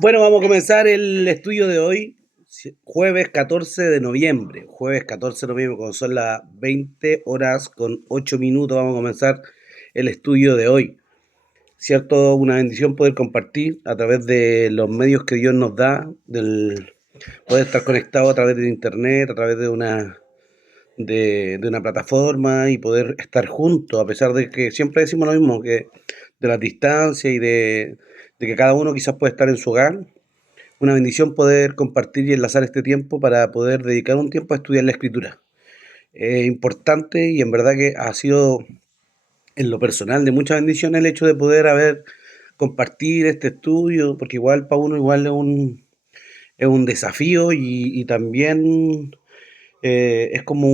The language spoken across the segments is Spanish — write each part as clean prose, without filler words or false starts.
Bueno, vamos a comenzar el estudio de hoy, jueves 14 de noviembre. Jueves 14 de noviembre, cuando son las 20 horas con 8 minutos, vamos a comenzar el estudio de hoy. ¿Cierto? Una bendición poder compartir a través de los medios que Dios nos da, poder estar conectado a través de internet, a través de una plataforma y poder estar juntos, a pesar de que siempre decimos lo mismo, que de la distancia y de que cada uno quizás puede estar en su hogar. Una bendición poder compartir y enlazar este tiempo para poder dedicar un tiempo a estudiar la escritura. Es importante y en verdad que ha sido en lo personal de mucha bendición el hecho de poder haber compartir este estudio, porque igual para uno igual es un desafío y también es como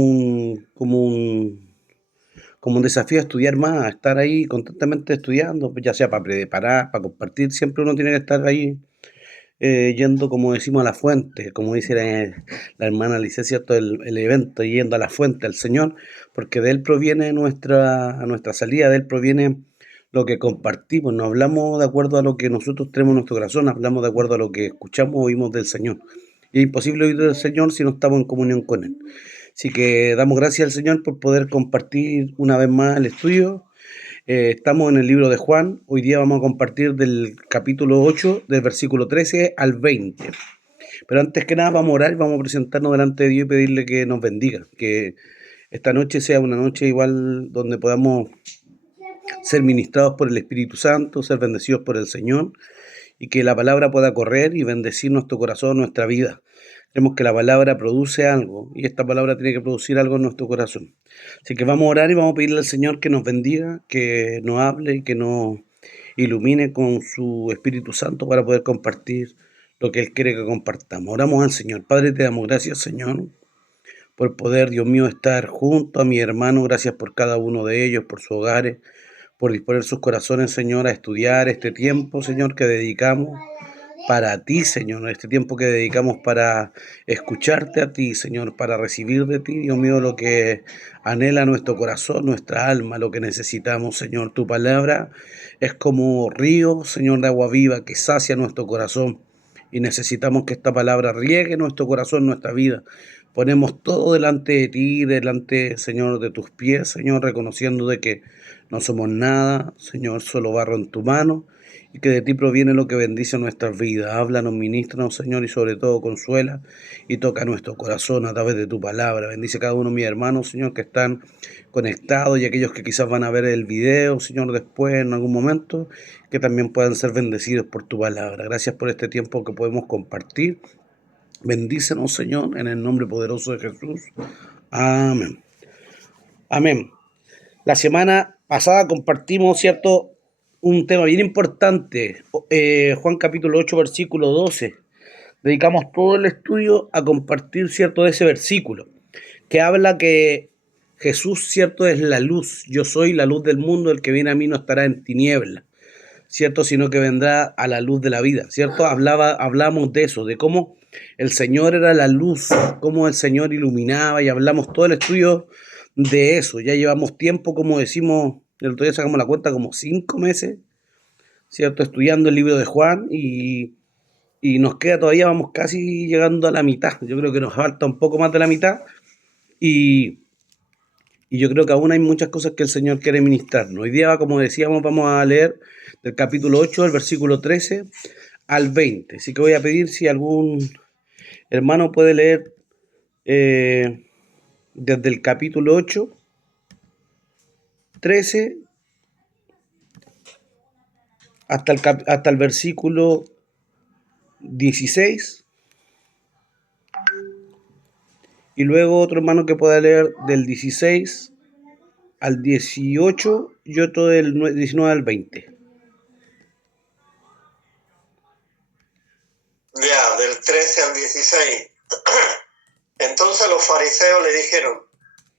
un desafío a estudiar más, a estar ahí constantemente estudiando, pues ya sea para preparar, para compartir, siempre uno tiene que estar ahí yendo, como decimos, a la fuente, como dice la hermana Lice, ¿cierto? El evento, yendo a la fuente, al Señor, porque de Él proviene nuestra salida, de Él proviene lo que compartimos, no hablamos de acuerdo a lo que nosotros tenemos en nuestro corazón, hablamos de acuerdo a lo que escuchamos o oímos del Señor. Y es imposible oír del Señor si no estamos en comunión con Él. Así que damos gracias al Señor por poder compartir una vez más el estudio. Estamos en el libro de Juan. Hoy día vamos a compartir del capítulo 8, del versículo 13 al 20. Pero antes que nada vamos a orar y vamos a presentarnos delante de Dios y pedirle que nos bendiga. Que esta noche sea una noche igual donde podamos ser ministrados por el Espíritu Santo, ser bendecidos por el Señor y que la palabra pueda correr y bendecir nuestro corazón, nuestra vida. Creemos que la palabra produce algo y esta palabra tiene que producir algo en nuestro corazón. Así que vamos a orar y vamos a pedirle al Señor que nos bendiga, que nos hable y que nos ilumine con su Espíritu Santo para poder compartir lo que Él quiere que compartamos. Oramos al Señor. Padre, te damos gracias, Señor, por poder, Dios mío, estar junto a mi hermano. Gracias por cada uno de ellos, por sus hogares, por disponer sus corazones, Señor, a estudiar este tiempo, Señor, que dedicamos para ti, Señor, este tiempo que dedicamos para escucharte a ti, Señor, para recibir de ti, Dios mío, lo que anhela nuestro corazón, nuestra alma, lo que necesitamos, Señor. Tu palabra es como río, Señor, de agua viva que sacia nuestro corazón y necesitamos que esta palabra riegue nuestro corazón, nuestra vida. Ponemos todo delante de ti, delante, Señor, de tus pies, Señor, reconociendo de que no somos nada, Señor, solo barro en tu mano y que de ti proviene lo que bendice nuestras vidas. Háblanos, ministranos, Señor, y sobre todo consuela y toca nuestro corazón a través de tu palabra. Bendice cada uno de mis hermanos, Señor, que están conectados y aquellos que quizás van a ver el video, Señor, después en algún momento, que también puedan ser bendecidos por tu palabra. Gracias por este tiempo que podemos compartir. Bendícenos, Señor, en el nombre poderoso de Jesús. Amén. Amén. La semana pasada compartimos, ¿cierto?, un tema bien importante, Juan capítulo 8, versículo 12. Dedicamos todo el estudio a compartir, ¿cierto?, de ese versículo, que habla que Jesús, ¿cierto?, es la luz. Yo soy la luz del mundo, el que viene a mí no estará en tiniebla, ¿cierto?, sino que vendrá a la luz de la vida, ¿cierto? Hablamos de eso, de cómo el Señor era la luz, cómo el Señor iluminaba y hablamos todo el estudio de eso. Ya llevamos tiempo, como decimos, el otro día sacamos la cuenta, como 5 meses, ¿cierto? Estudiando el libro de Juan y nos queda todavía, vamos casi llegando a la mitad. Yo creo que nos falta un poco más de la mitad y, y yo creo que aún hay muchas cosas que el Señor quiere ministrarnos. Hoy día, como decíamos, vamos a leer del capítulo 8, del versículo 13 al 20. Así que voy a pedir si algún hermano puede leer desde el capítulo 8, 13 hasta el versículo 16. Y luego otro hermano que pueda leer del 16 al 18 y otro del 19 al 20. Ya, del 13 al 16. Entonces los fariseos le dijeron: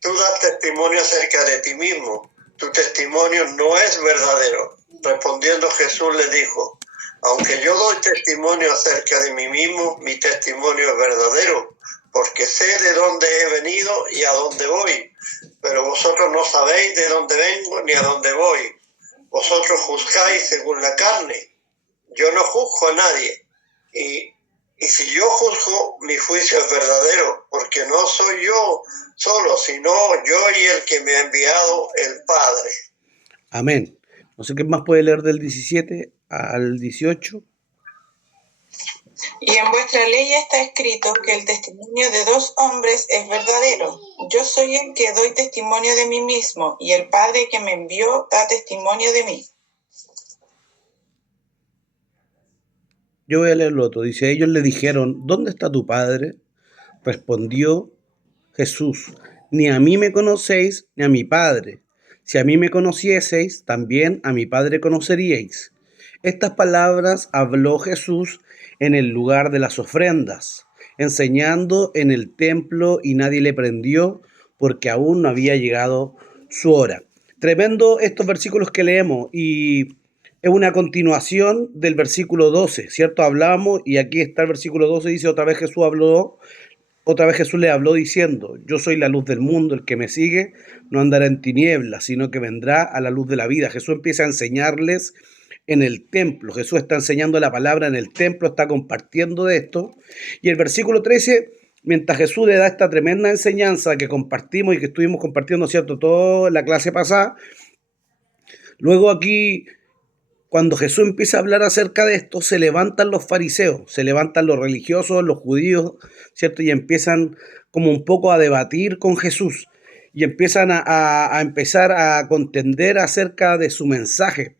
tú das testimonio acerca de ti mismo, tu testimonio no es verdadero. Respondiendo Jesús les dijo: aunque yo doy testimonio acerca de mí mismo, mi testimonio es verdadero, porque sé de dónde he venido y a dónde voy, pero vosotros no sabéis de dónde vengo ni a dónde voy. Vosotros juzgáis según la carne, yo no juzgo a nadie. Y, y si yo juzgo, mi juicio es verdadero, porque no soy yo solo, sino yo y el que me ha enviado, el Padre. Amén. No sé qué más puede leer del 17 al 18. Y en vuestra ley está escrito que el testimonio de 2 hombres es verdadero. Yo soy el que doy testimonio de mí mismo, y el Padre que me envió da testimonio de mí. Yo voy a leer lo otro. Dice, ellos le dijeron, ¿dónde está tu padre? Respondió Jesús, ni a mí me conocéis, ni a mi Padre. Si a mí me conocieseis, también a mi Padre conoceríais. Estas palabras habló Jesús en el lugar de las ofrendas, enseñando en el templo y nadie le prendió porque aún no había llegado su hora. Tremendo estos versículos que leemos y es una continuación del versículo 12, ¿cierto? Hablamos y aquí está el versículo 12, dice otra vez Jesús le habló diciendo, yo soy la luz del mundo, el que me sigue no andará en tinieblas, sino que vendrá a la luz de la vida. Jesús empieza a enseñarles en el templo, Jesús está enseñando la palabra en el templo, está compartiendo de esto. Y el versículo 13, mientras Jesús le da esta tremenda enseñanza que compartimos y que estuvimos compartiendo, ¿cierto?, toda la clase pasada, luego aquí cuando Jesús empieza a hablar acerca de esto, se levantan los fariseos, se levantan los religiosos, los judíos, ¿cierto? Y empiezan como un poco a debatir con Jesús y empiezan a empezar a contender acerca de su mensaje.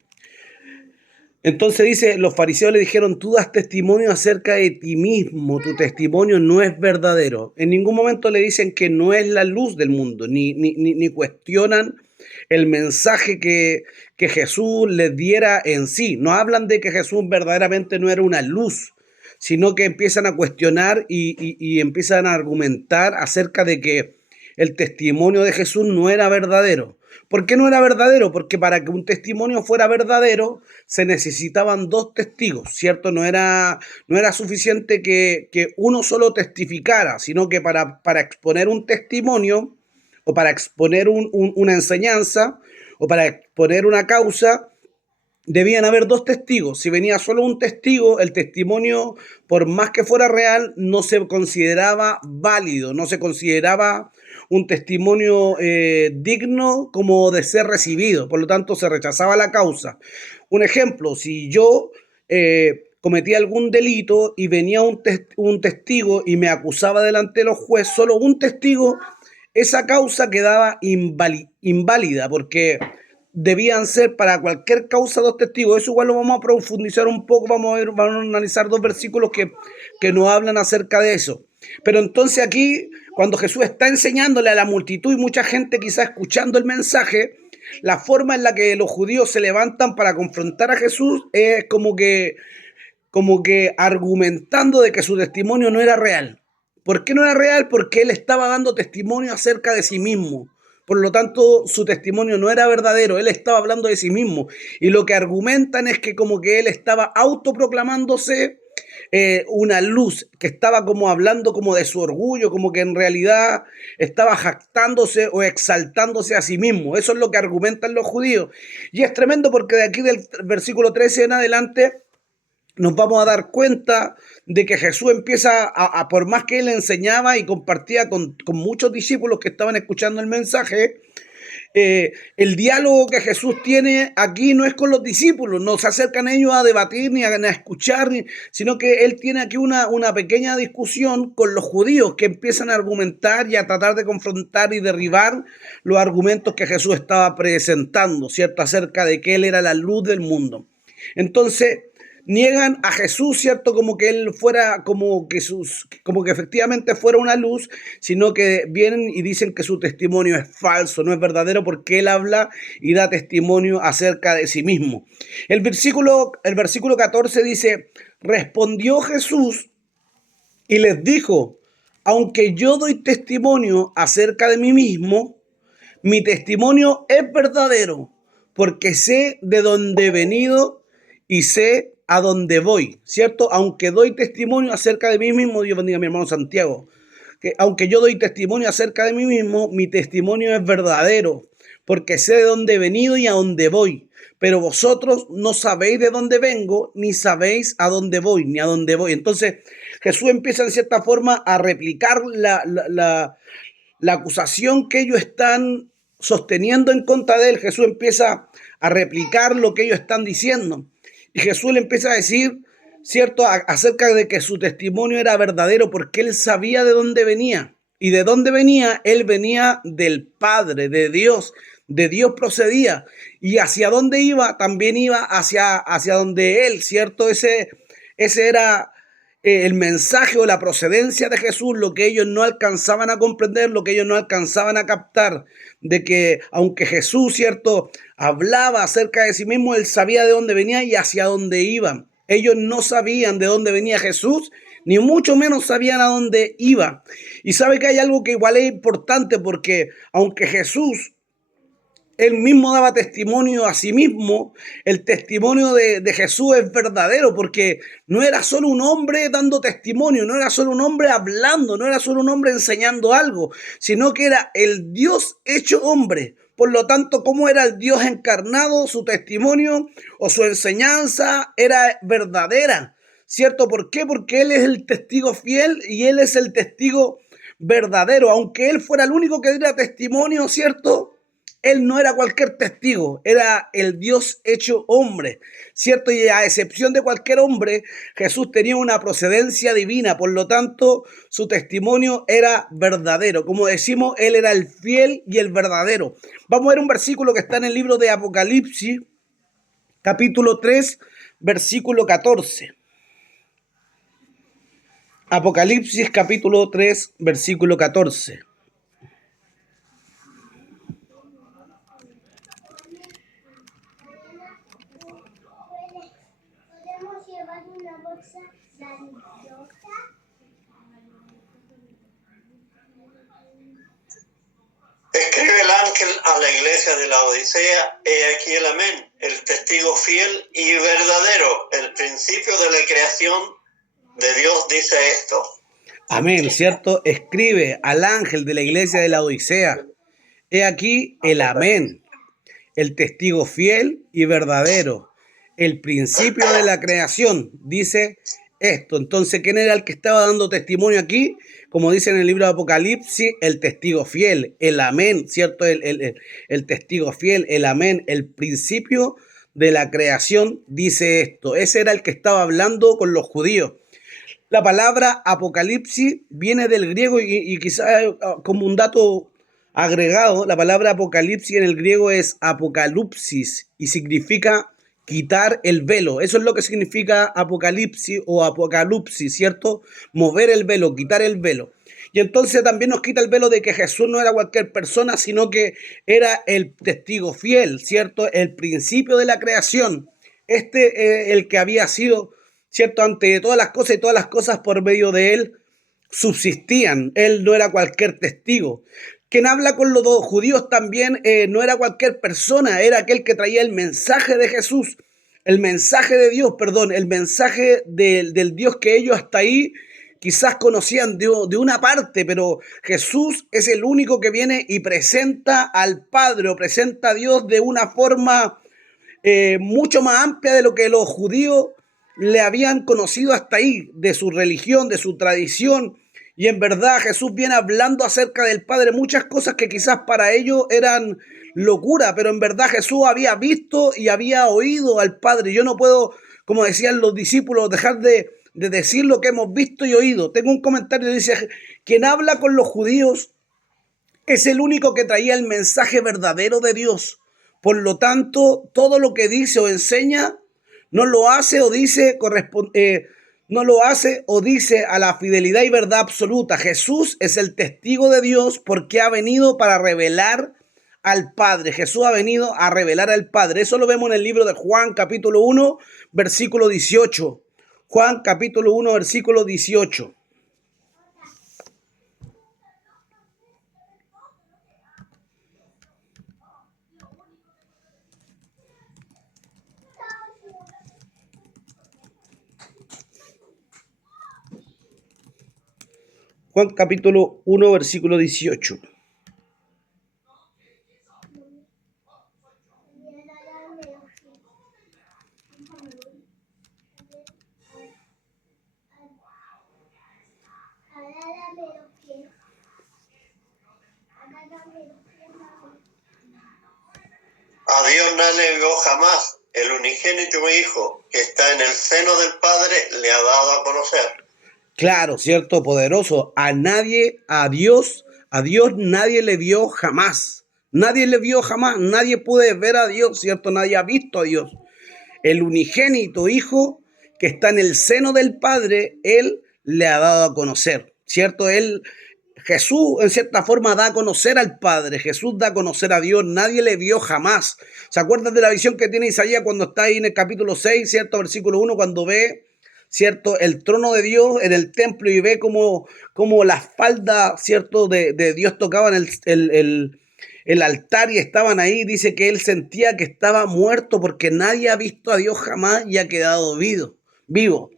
Entonces dice, los fariseos le dijeron, tú das testimonio acerca de ti mismo, tu testimonio no es verdadero. En ningún momento le dicen que no es la luz del mundo, ni cuestionan el mensaje que Jesús les diera en sí. No hablan de que Jesús verdaderamente no era una luz, sino que empiezan a cuestionar y empiezan a argumentar acerca de que el testimonio de Jesús no era verdadero. ¿Por qué no era verdadero? Porque para que un testimonio fuera verdadero se necesitaban 2 testigos, ¿cierto? No era suficiente que uno solo testificara, sino que para exponer un testimonio o para exponer una enseñanza o para exponer una causa, debían haber 2 testigos. Si venía solo un testigo, el testimonio, por más que fuera real, no se consideraba válido, no se consideraba un testimonio digno como de ser recibido. Por lo tanto, se rechazaba la causa. Un ejemplo, si yo cometía algún delito y venía un testigo y me acusaba delante de los jueces, solo un testigo, esa causa quedaba inválida porque debían ser para cualquier causa 2 testigos. Eso igual lo vamos a profundizar un poco, vamos a analizar 2 versículos que nos hablan acerca de eso. Pero entonces aquí, cuando Jesús está enseñándole a la multitud y mucha gente quizás escuchando el mensaje, la forma en la que los judíos se levantan para confrontar a Jesús es como que argumentando de que su testimonio no era real. ¿Por qué no era real? Porque él estaba dando testimonio acerca de sí mismo. Por lo tanto, su testimonio no era verdadero, él estaba hablando de sí mismo. Y lo que argumentan es que como que él estaba autoproclamándose una luz, que estaba como hablando como de su orgullo, como que en realidad estaba jactándose o exaltándose a sí mismo. Eso es lo que argumentan los judíos. Y es tremendo porque de aquí del versículo 13 en adelante nos vamos a dar cuenta de que Jesús empieza por más que él enseñaba y compartía con muchos discípulos que estaban escuchando el mensaje, el diálogo que Jesús tiene aquí no es con los discípulos, no se acercan ellos a debatir ni a escuchar, sino que él tiene aquí una pequeña discusión con los judíos que empiezan a argumentar y a tratar de confrontar y derribar los argumentos que Jesús estaba presentando, ¿cierto? Acerca de que él era la luz del mundo. Entonces, niegan a Jesús, ¿cierto? Como que él fuera, como que efectivamente fuera una luz, sino que vienen y dicen que su testimonio es falso, no es verdadero, porque él habla y da testimonio acerca de sí mismo. El versículo 14 dice, respondió Jesús y les dijo, aunque yo doy testimonio acerca de mí mismo, mi testimonio es verdadero, porque sé de dónde he venido y sé a dónde voy, ¿cierto? Aunque doy testimonio acerca de mí mismo, Dios bendiga a mi hermano Santiago, que aunque yo doy testimonio acerca de mí mismo, mi testimonio es verdadero, porque sé de dónde he venido y a dónde voy. pero vosotros no sabéis de dónde vengo, ni sabéis a dónde voy, ni a dónde voy. Entonces Jesús empieza en cierta forma a replicar la acusación que ellos están sosteniendo en contra de él. Jesús empieza a replicar lo que ellos están diciendo. Y Jesús le empieza a decir, ¿cierto?, acerca de que su testimonio era verdadero porque él sabía de dónde venía. ¿Y de dónde venía? Él venía del Padre, de Dios procedía. Y hacia dónde iba, también iba hacia donde él, ¿cierto? Ese era el mensaje o la procedencia de Jesús, lo que ellos no alcanzaban a comprender, lo que ellos no alcanzaban a captar, de que aunque Jesús, ¿cierto?, hablaba acerca de sí mismo, él sabía de dónde venía y hacia dónde iba. Ellos no sabían de dónde venía Jesús, ni mucho menos sabían a dónde iba. Y sabe que hay algo que igual es importante, porque aunque Jesús él mismo daba testimonio a sí mismo, el testimonio de Jesús es verdadero, porque no era solo un hombre dando testimonio, no era solo un hombre hablando, no era solo un hombre enseñando algo, sino que era el Dios hecho hombre. Por lo tanto, como era el Dios encarnado, su testimonio o su enseñanza era verdadera, ¿cierto? ¿Por qué? Porque Él es el testigo fiel y Él es el testigo verdadero. Aunque Él fuera el único que diera testimonio, ¿cierto?, él no era cualquier testigo, era el Dios hecho hombre, ¿cierto? Y a excepción de cualquier hombre, Jesús tenía una procedencia divina, por lo tanto, su testimonio era verdadero. Como decimos, él era el fiel y el verdadero. Vamos a ver un versículo que está en el libro de Apocalipsis, capítulo 3, versículo 14. Apocalipsis, capítulo 3, versículo 14. Escribe el ángel a la iglesia de la Odisea, he aquí el amén, el testigo fiel y verdadero, el principio de la creación de Dios dice esto. Amén, ¿cierto? Escribe al ángel de la iglesia de la Odisea, he aquí el amén, el testigo fiel y verdadero, el principio de la creación, dice esto. Entonces, ¿quién era el que estaba dando testimonio aquí? Como dice en el libro de Apocalipsis, el testigo fiel, el amén, ¿cierto? El testigo fiel, el amén, el principio de la creación, dice esto. Ese era el que estaba hablando con los judíos. La palabra apocalipsis viene del griego y quizás como un dato agregado, la palabra apocalipsis en el griego es apocalipsis y significa quitar el velo. Eso es lo que significa apocalipsis o apocalipsis, ¿cierto? Mover el velo, quitar el velo. Y entonces también nos quita el velo de que Jesús no era cualquier persona, sino que era el testigo fiel, ¿cierto? El principio de la creación. El que había sido, ¿cierto?, ante todas las cosas, y todas las cosas por medio de él subsistían. Él no era cualquier testigo. Quien habla con los dos judíos también no era cualquier persona, era aquel que traía el mensaje de Jesús, el mensaje de Dios, perdón, el mensaje del Dios que ellos hasta ahí quizás conocían de una parte, pero Jesús es el único que viene y presenta al Padre o presenta a Dios de una forma mucho más amplia de lo que los judíos le habían conocido hasta ahí, de su religión, de su tradición. Y en verdad Jesús viene hablando acerca del Padre, muchas cosas que quizás para ellos eran locura, pero en verdad Jesús había visto y había oído al Padre. Yo no puedo, como decían los discípulos, dejar de decir lo que hemos visto y oído. Tengo un comentario que dice, quien habla con los judíos es el único que traía el mensaje verdadero de Dios. Por lo tanto, todo lo que dice o enseña no lo hace o dice no lo hace o dice a la fidelidad y verdad absoluta. Jesús es el testigo de Dios porque ha venido para revelar al Padre. Jesús ha venido a revelar al Padre. Eso lo vemos en el libro de Juan capítulo 1, versículo 18. Juan capítulo 1, versículo 18. Juan capítulo 1, versículo 18. A Dios nadie le vio jamás. El unigénito Hijo que está en el seno del Padre le ha dado a conocer. Claro, cierto, poderoso. A Dios nadie le vio jamás. Nadie le vio jamás. Nadie puede ver a Dios, cierto. Nadie ha visto a Dios. El unigénito Hijo que está en el seno del Padre, Él le ha dado a conocer, cierto. Jesús, en cierta forma, da a conocer al Padre. Jesús da a conocer a Dios. Nadie le vio jamás. ¿Se acuerdan de la visión que tiene Isaías cuando está ahí en el capítulo 6, cierto? Versículo 1, cuando ve, cierto, el trono de Dios en el templo y ve como la espalda, cierto, de Dios tocaban el altar y estaban ahí. Dice que él sentía que estaba muerto porque nadie ha visto a Dios jamás y ha quedado vivo.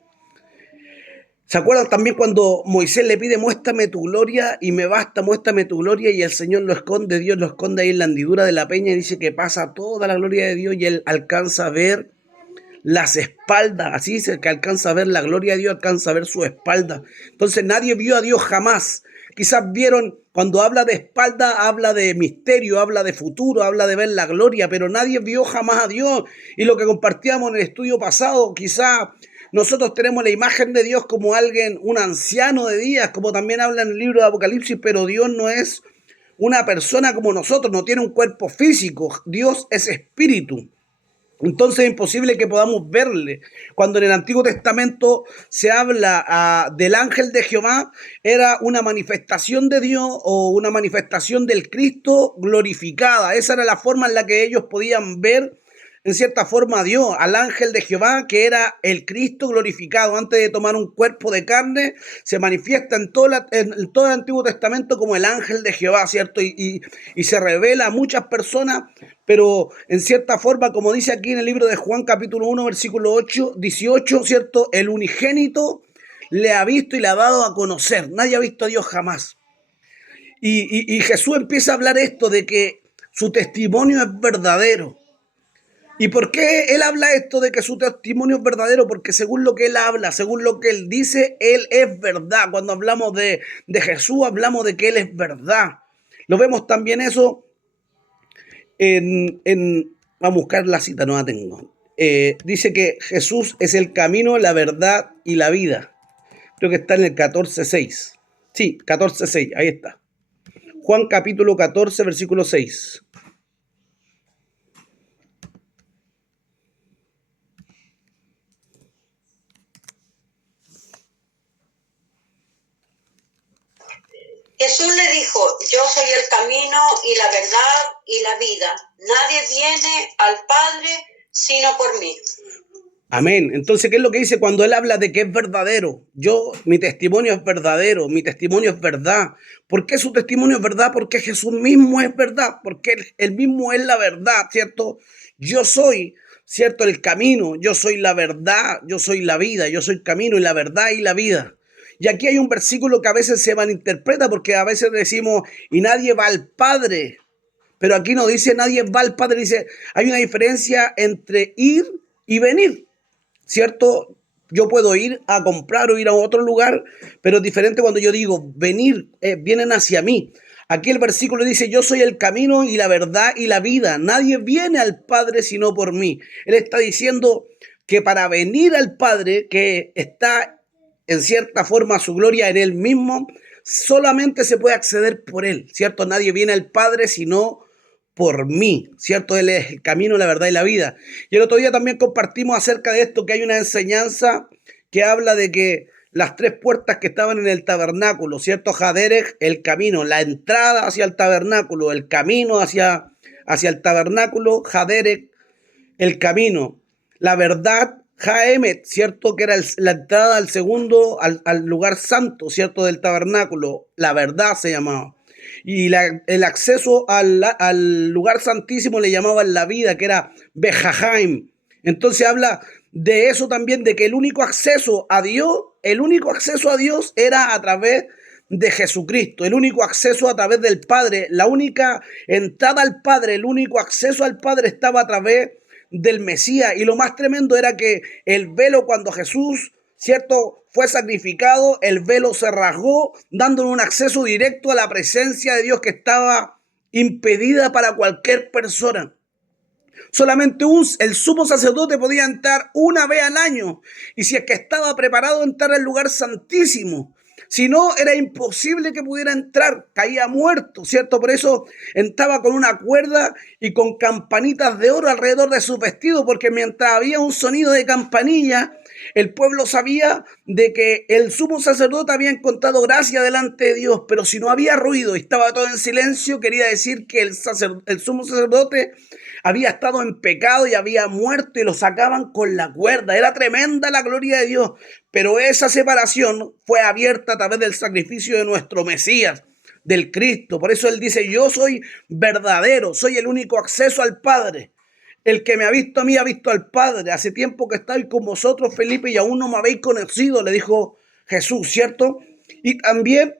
¿Se acuerdan también cuando Moisés le pide, muéstrame tu gloria y me basta, muéstrame tu gloria? Y el Señor lo esconde, Dios lo esconde ahí en la hendidura de la peña y dice que pasa toda la gloria de Dios y él alcanza a ver las espaldas, así dice, que alcanza a ver la gloria de Dios, alcanza a ver su espalda. Entonces nadie vio a Dios jamás. Quizás vieron, cuando habla de espalda, habla de misterio, habla de futuro, habla de ver la gloria, pero nadie vio jamás a Dios. Y lo que compartíamos en el estudio pasado, quizás nosotros tenemos la imagen de Dios como alguien, un anciano de días, como también habla en el libro de Apocalipsis, pero Dios no es una persona como nosotros, no tiene un cuerpo físico. Dios es espíritu. Entonces es imposible que podamos verle. Cuando en el Antiguo Testamento se habla del ángel de Jehová, era una manifestación de Dios o una manifestación del Cristo glorificada. Esa era la forma en la que ellos podían ver, en cierta forma, a Dios, al ángel de Jehová, que era el Cristo glorificado. Antes de tomar un cuerpo de carne, se manifiesta en todo el Antiguo Testamento como el ángel de Jehová, ¿cierto? Y se revela a muchas personas, pero en cierta forma, como dice aquí en el libro de Juan, capítulo 1, versículo 18, ¿cierto? El unigénito le ha visto y le ha dado a conocer. Nadie ha visto a Dios jamás. Y Jesús empieza a hablar esto de que su testimonio es verdadero. ¿Y por qué él habla esto de que su testimonio es verdadero? Porque según lo que él habla, según lo que él dice, él es verdad. Cuando hablamos de Jesús, hablamos de que él es verdad. Lo vemos también eso vamos a buscar la cita, no la tengo. Dice que Jesús es el camino, la verdad y la vida. Creo que está en el 14:6. Sí, 14:6, ahí está. Juan capítulo 14, versículo 6. Jesús le dijo, yo soy el camino y la verdad y la vida. Nadie viene al Padre sino por mí. Amén. Entonces, ¿qué es lo que dice cuando él habla de que es verdadero? Mi testimonio es verdadero, mi testimonio es verdad. ¿Por qué su testimonio es verdad? Porque Jesús mismo es verdad, porque él mismo es la verdad, ¿cierto? Yo soy, ¿cierto? El camino, yo soy la verdad, yo soy la vida, yo soy el camino y la verdad y la vida. Y aquí hay un versículo que a veces se malinterpreta porque a veces decimos, y nadie va al Padre. Pero aquí no dice nadie va al Padre, dice, hay una diferencia entre ir y venir, ¿cierto? Yo puedo ir a comprar o ir a otro lugar, pero es diferente cuando yo digo venir, vienen hacia mí. Aquí el versículo dice, yo soy el camino y la verdad y la vida. Nadie viene al Padre sino por mí. Él está diciendo que para venir al Padre, que está en cierta forma su gloria en él mismo, solamente se puede acceder por él, ¿cierto? Nadie viene al Padre sino por mí, ¿cierto? Él es el camino, la verdad y la vida. Y el otro día también compartimos acerca de esto, que hay una enseñanza que habla de que las tres puertas que estaban en el tabernáculo, ¿cierto? Jaderech, el camino, la entrada hacia el tabernáculo, el camino hacia el tabernáculo, Jaderech, el camino, la verdad, Jaemet, ¿cierto? Que era la entrada al segundo, al lugar santo, ¿cierto? Del tabernáculo, la verdad se llamaba. Y el acceso al lugar santísimo le llamaban la vida, que era Bejajaim. Entonces habla de eso también, de que el único acceso a Dios era a través de Jesucristo, el único acceso a través del Padre, la única entrada al Padre, el único acceso al Padre estaba a través del Mesías. Y lo más tremendo era que el velo, cuando Jesús, ¿cierto?, fue sacrificado, el velo se rasgó, dándole un acceso directo a la presencia de Dios que estaba impedida para cualquier persona. Solamente el sumo sacerdote podía entrar una vez al año. Y si es que estaba preparado a entrar al lugar santísimo. Si no, era imposible que pudiera entrar. Caía muerto, ¿cierto? Por eso entraba con una cuerda y con campanitas de oro alrededor de su vestido. Porque mientras había un sonido de campanilla, el pueblo sabía de que el sumo sacerdote había encontrado gracia delante de Dios. Pero si no había ruido y estaba todo en silencio, quería decir que el sumo sacerdote había estado en pecado y había muerto y lo sacaban con la cuerda. Era tremenda la gloria de Dios, pero esa separación fue abierta a través del sacrificio de nuestro Mesías, del Cristo. Por eso Él dice, yo soy verdadero, soy el único acceso al Padre. El que me ha visto a mí ha visto al Padre. Hace tiempo que estoy con vosotros, Felipe, y aún no me habéis conocido, le dijo Jesús, ¿cierto? Y también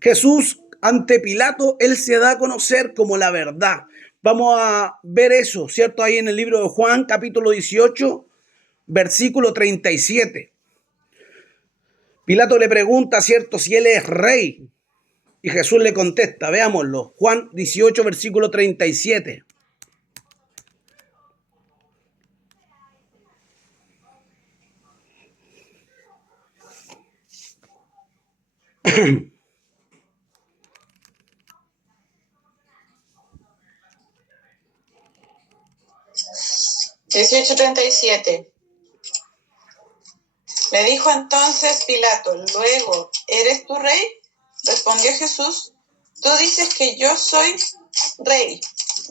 Jesús, ante Pilato, Él se da a conocer como la verdad. Vamos a ver eso, ¿cierto? Ahí en el libro de Juan, capítulo 18, versículo 37. Pilato le pregunta, ¿cierto?, si él es rey. Y Jesús le contesta, veámoslo. Juan 18, versículo 37. $18:37. Le dijo entonces Pilato, luego, ¿eres tú rey? Respondió Jesús, tú dices que yo soy rey.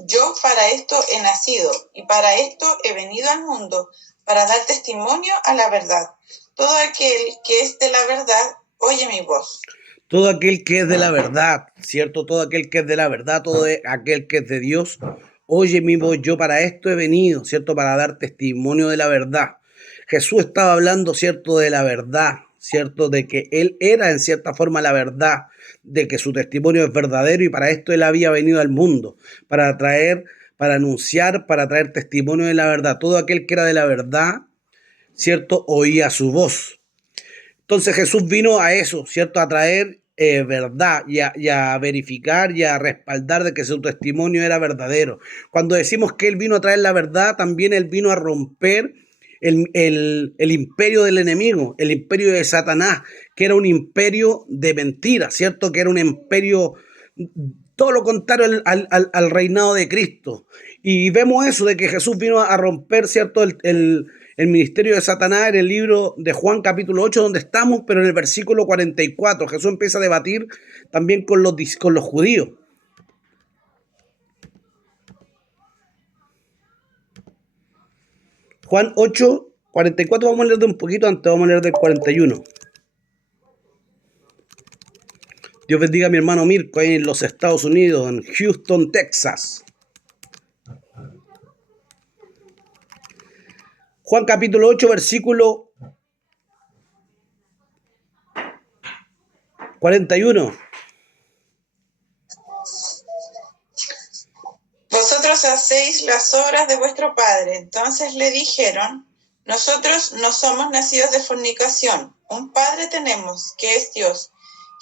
Yo para esto he nacido y para esto he venido al mundo, para dar testimonio a la verdad. Todo aquel que es de la verdad, oye mi voz. Todo aquel que es de la verdad, ¿cierto? Todo aquel que es de la verdad, todo aquel que es de Dios, oye mi voz, yo para esto he venido, ¿cierto? Para dar testimonio de la verdad. Jesús estaba hablando, ¿cierto?, de la verdad, ¿cierto? De que Él era en cierta forma la verdad, de que su testimonio es verdadero y para esto Él había venido al mundo, para traer, para anunciar, para traer testimonio de la verdad. Todo aquel que era de la verdad, ¿cierto?, oía su voz. Entonces Jesús vino a eso, ¿cierto?, a traer verdad y a verificar y a respaldar de que su testimonio era verdadero. Cuando decimos que Él vino a traer la verdad, también Él vino a romper el imperio del enemigo, el imperio de Satanás, que era un imperio de mentiras, ¿cierto? Que era un imperio, todo lo contrario al reinado de Cristo. Y vemos eso de que Jesús vino a romper, ¿cierto?, el ministerio de Satanás en el libro de Juan capítulo 8, donde estamos, pero en el versículo 44. Jesús empieza a debatir también con los judíos. Juan 8, 44, vamos a leer de un poquito antes, vamos a leer del 41. Dios bendiga a mi hermano Mirko ahí en los Estados Unidos, en Houston, Texas. Juan capítulo 8, versículo 41. Vosotros hacéis las obras de vuestro padre. Entonces le dijeron, nosotros no somos nacidos de fornicación. Un padre tenemos, que es Dios.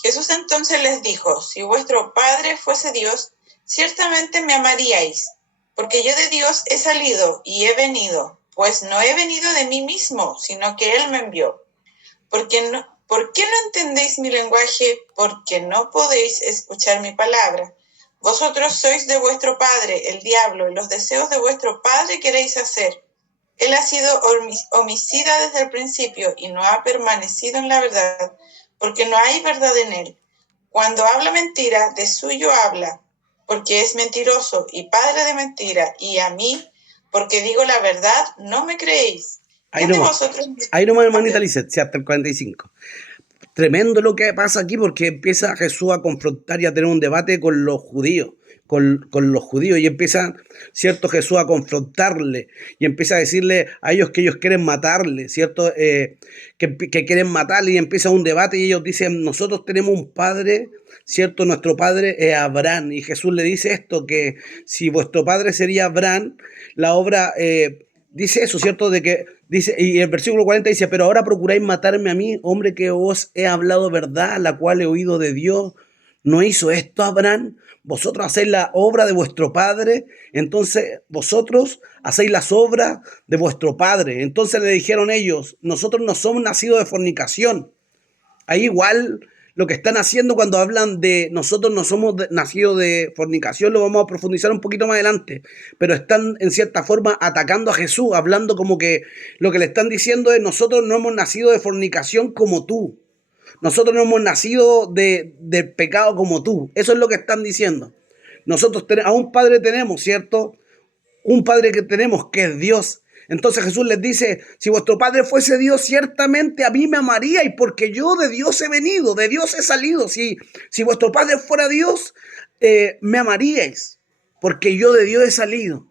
Jesús entonces les dijo, si vuestro padre fuese Dios, ciertamente me amaríais, porque yo de Dios he salido y he venido, pues no he venido de mí mismo, sino que Él me envió. ¿Por qué no entendéis mi lenguaje? Porque no podéis escuchar mi palabra. Vosotros sois de vuestro padre, el diablo, y los deseos de vuestro padre queréis hacer. Él ha sido homicida desde el principio y no ha permanecido en la verdad, porque no hay verdad en él. Cuando habla mentira, de suyo habla, porque es mentiroso y padre de mentira, y a mí, porque digo la verdad, no me creéis. Ahí nomás, hermanita Lizeth, hasta el 45. Tremendo lo que pasa aquí porque empieza Jesús a confrontar y a tener un debate con los judíos, con los judíos, y empieza, ¿cierto?, Jesús a confrontarle y empieza a decirle a ellos que ellos quieren matarle, ¿cierto?, que quieren matarle, y empieza un debate y ellos dicen, nosotros tenemos un padre, ¿cierto?, nuestro padre es Abraham, y Jesús le dice esto, que si vuestro padre sería Abraham, la obra... dice eso, ¿cierto? De que dice, y el versículo 40 dice, pero ahora procuráis matarme a mí, hombre que os he hablado verdad, la cual he oído de Dios. ¿No hizo esto Abraham? Vosotros hacéis la obra de vuestro padre, entonces vosotros hacéis las obras de vuestro padre. Entonces le dijeron ellos, nosotros no somos nacidos de fornicación. Ahí igual lo que están haciendo cuando hablan de nosotros no somos nacidos de fornicación, lo vamos a profundizar un poquito más adelante, pero están en cierta forma atacando a Jesús, hablando como que lo que le están diciendo es nosotros no hemos nacido de fornicación como tú. Nosotros no hemos nacido de pecado como tú. Eso es lo que están diciendo. Nosotros a un padre tenemos, ¿cierto? Un padre que tenemos que es Dios. Entonces Jesús les dice, si vuestro padre fuese Dios, ciertamente a mí me amaríais, porque yo de Dios he venido, de Dios he salido. Si vuestro padre fuera Dios, me amaríais, porque yo de Dios he salido.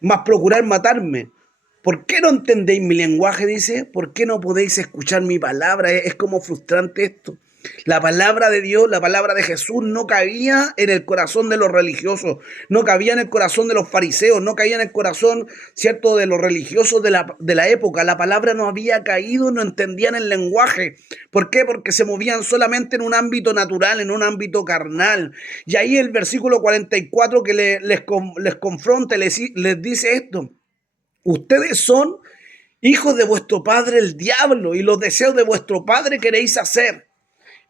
Mas procurar matarme. ¿Por qué no entendéis mi lenguaje? Dice, ¿por qué no podéis escuchar mi palabra? Es como frustrante esto. La palabra de Dios, la palabra de Jesús no cabía en el corazón de los religiosos, no cabía en el corazón de los fariseos, no cabía en el corazón, ¿cierto?, de los religiosos de la época. La palabra no había caído, no entendían el lenguaje. ¿Por qué? Porque se movían solamente en un ámbito natural, en un ámbito carnal. Y ahí el versículo 44 que les confronta, les dice esto. Ustedes son hijos de vuestro padre el diablo y los deseos de vuestro padre queréis hacer.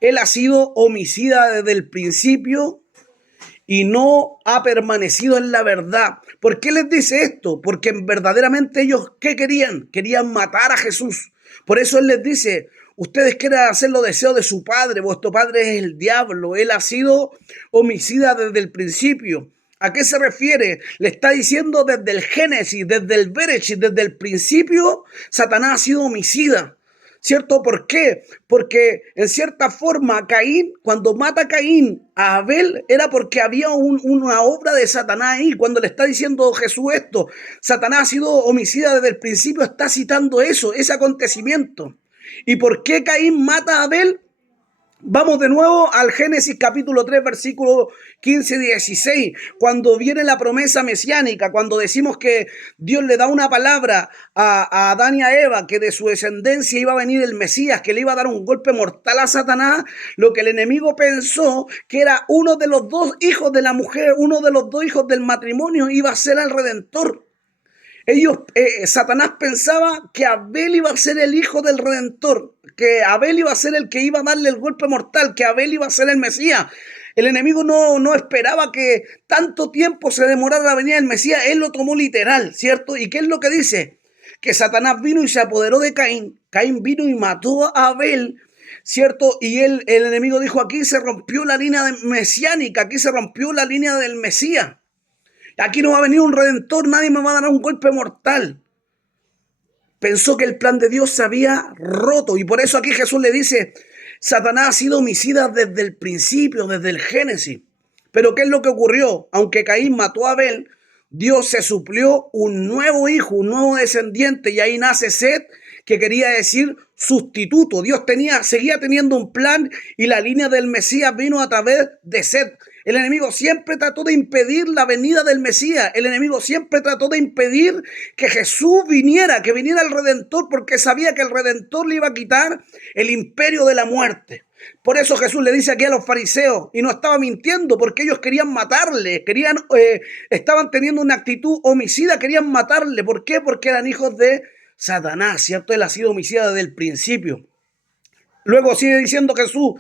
Él ha sido homicida desde el principio y no ha permanecido en la verdad. ¿Por qué les dice esto? Porque verdaderamente ellos, ¿qué querían? Querían matar a Jesús. Por eso Él les dice, ustedes quieren hacer los deseos de su padre, vuestro padre es el diablo, Él ha sido homicida desde el principio. ¿A qué se refiere? Le está diciendo desde el Génesis, desde el Bereshit, desde el principio, Satanás ha sido homicida. ¿Cierto? ¿Por qué? Porque en cierta forma Caín, cuando mata a Caín a Abel, era porque había una obra de Satanás ahí. Cuando le está diciendo Jesús esto, Satanás ha sido homicida desde el principio, está citando eso, ese acontecimiento. ¿Y por qué Caín mata a Abel? Vamos de nuevo al Génesis capítulo 3, versículo 15-16, cuando viene la promesa mesiánica, cuando decimos que Dios le da una palabra a Adán y a Eva, que de su descendencia iba a venir el Mesías, que le iba a dar un golpe mortal a Satanás, lo que el enemigo pensó que era uno de los dos hijos de la mujer, uno de los dos hijos del matrimonio, iba a ser el Redentor. Satanás pensaba que Abel iba a ser el hijo del Redentor, que Abel iba a ser el que iba a darle el golpe mortal, que Abel iba a ser el Mesías. El enemigo no esperaba que tanto tiempo se demorara la venida del Mesías. Él lo tomó literal, ¿cierto? ¿Y qué es lo que dice? Que Satanás vino y se apoderó de Caín. Caín vino y mató a Abel, ¿cierto? Y el enemigo dijo, aquí se rompió la línea mesiánica, aquí se rompió la línea del Mesías. Aquí no va a venir un redentor, nadie me va a dar un golpe mortal. Pensó que el plan de Dios se había roto y por eso aquí Jesús le dice, Satanás ha sido homicida desde el principio, desde el Génesis. Pero ¿qué es lo que ocurrió? Aunque Caín mató a Abel, Dios se suplió un nuevo hijo, un nuevo descendiente y ahí nace Set, que quería decir sustituto. Dios seguía teniendo un plan y la línea del Mesías vino a través de Set. El enemigo siempre trató de impedir la venida del Mesías. El enemigo siempre trató de impedir que Jesús viniera, que viniera el Redentor, porque sabía que el Redentor le iba a quitar el imperio de la muerte. Por eso Jesús le dice aquí a los fariseos, y no estaba mintiendo, porque ellos querían matarle, estaban teniendo una actitud homicida, querían matarle. ¿Por qué? Porque eran hijos de Satanás, ¿cierto? Él ha sido homicida desde el principio. Luego sigue diciendo Jesús,